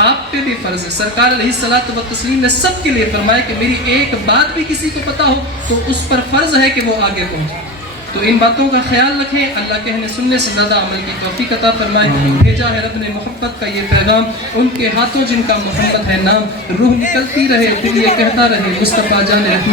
آپ پہ بھی فرض ہے۔ سرکار علیہ الصلوۃ والتسلیم نے سب کے لیے فرمایا کہ میری ایک بات بھی کسی کو پتہ ہو تو اس پر فرض ہے کہ وہ آگے پہنچے۔ تو ان باتوں کا خیال رکھیں، اللہ کہنے سننے سے زیادہ عمل کی توفیق عطا فرمائے۔ بھیجا ہے رب نے محبت کا یہ پیغام، ان کے ہاتھوں جن کا محمد ہے نام، روح نکلتی رہے دل یہ کہتا رہے مصطفیٰ جان رحمت۔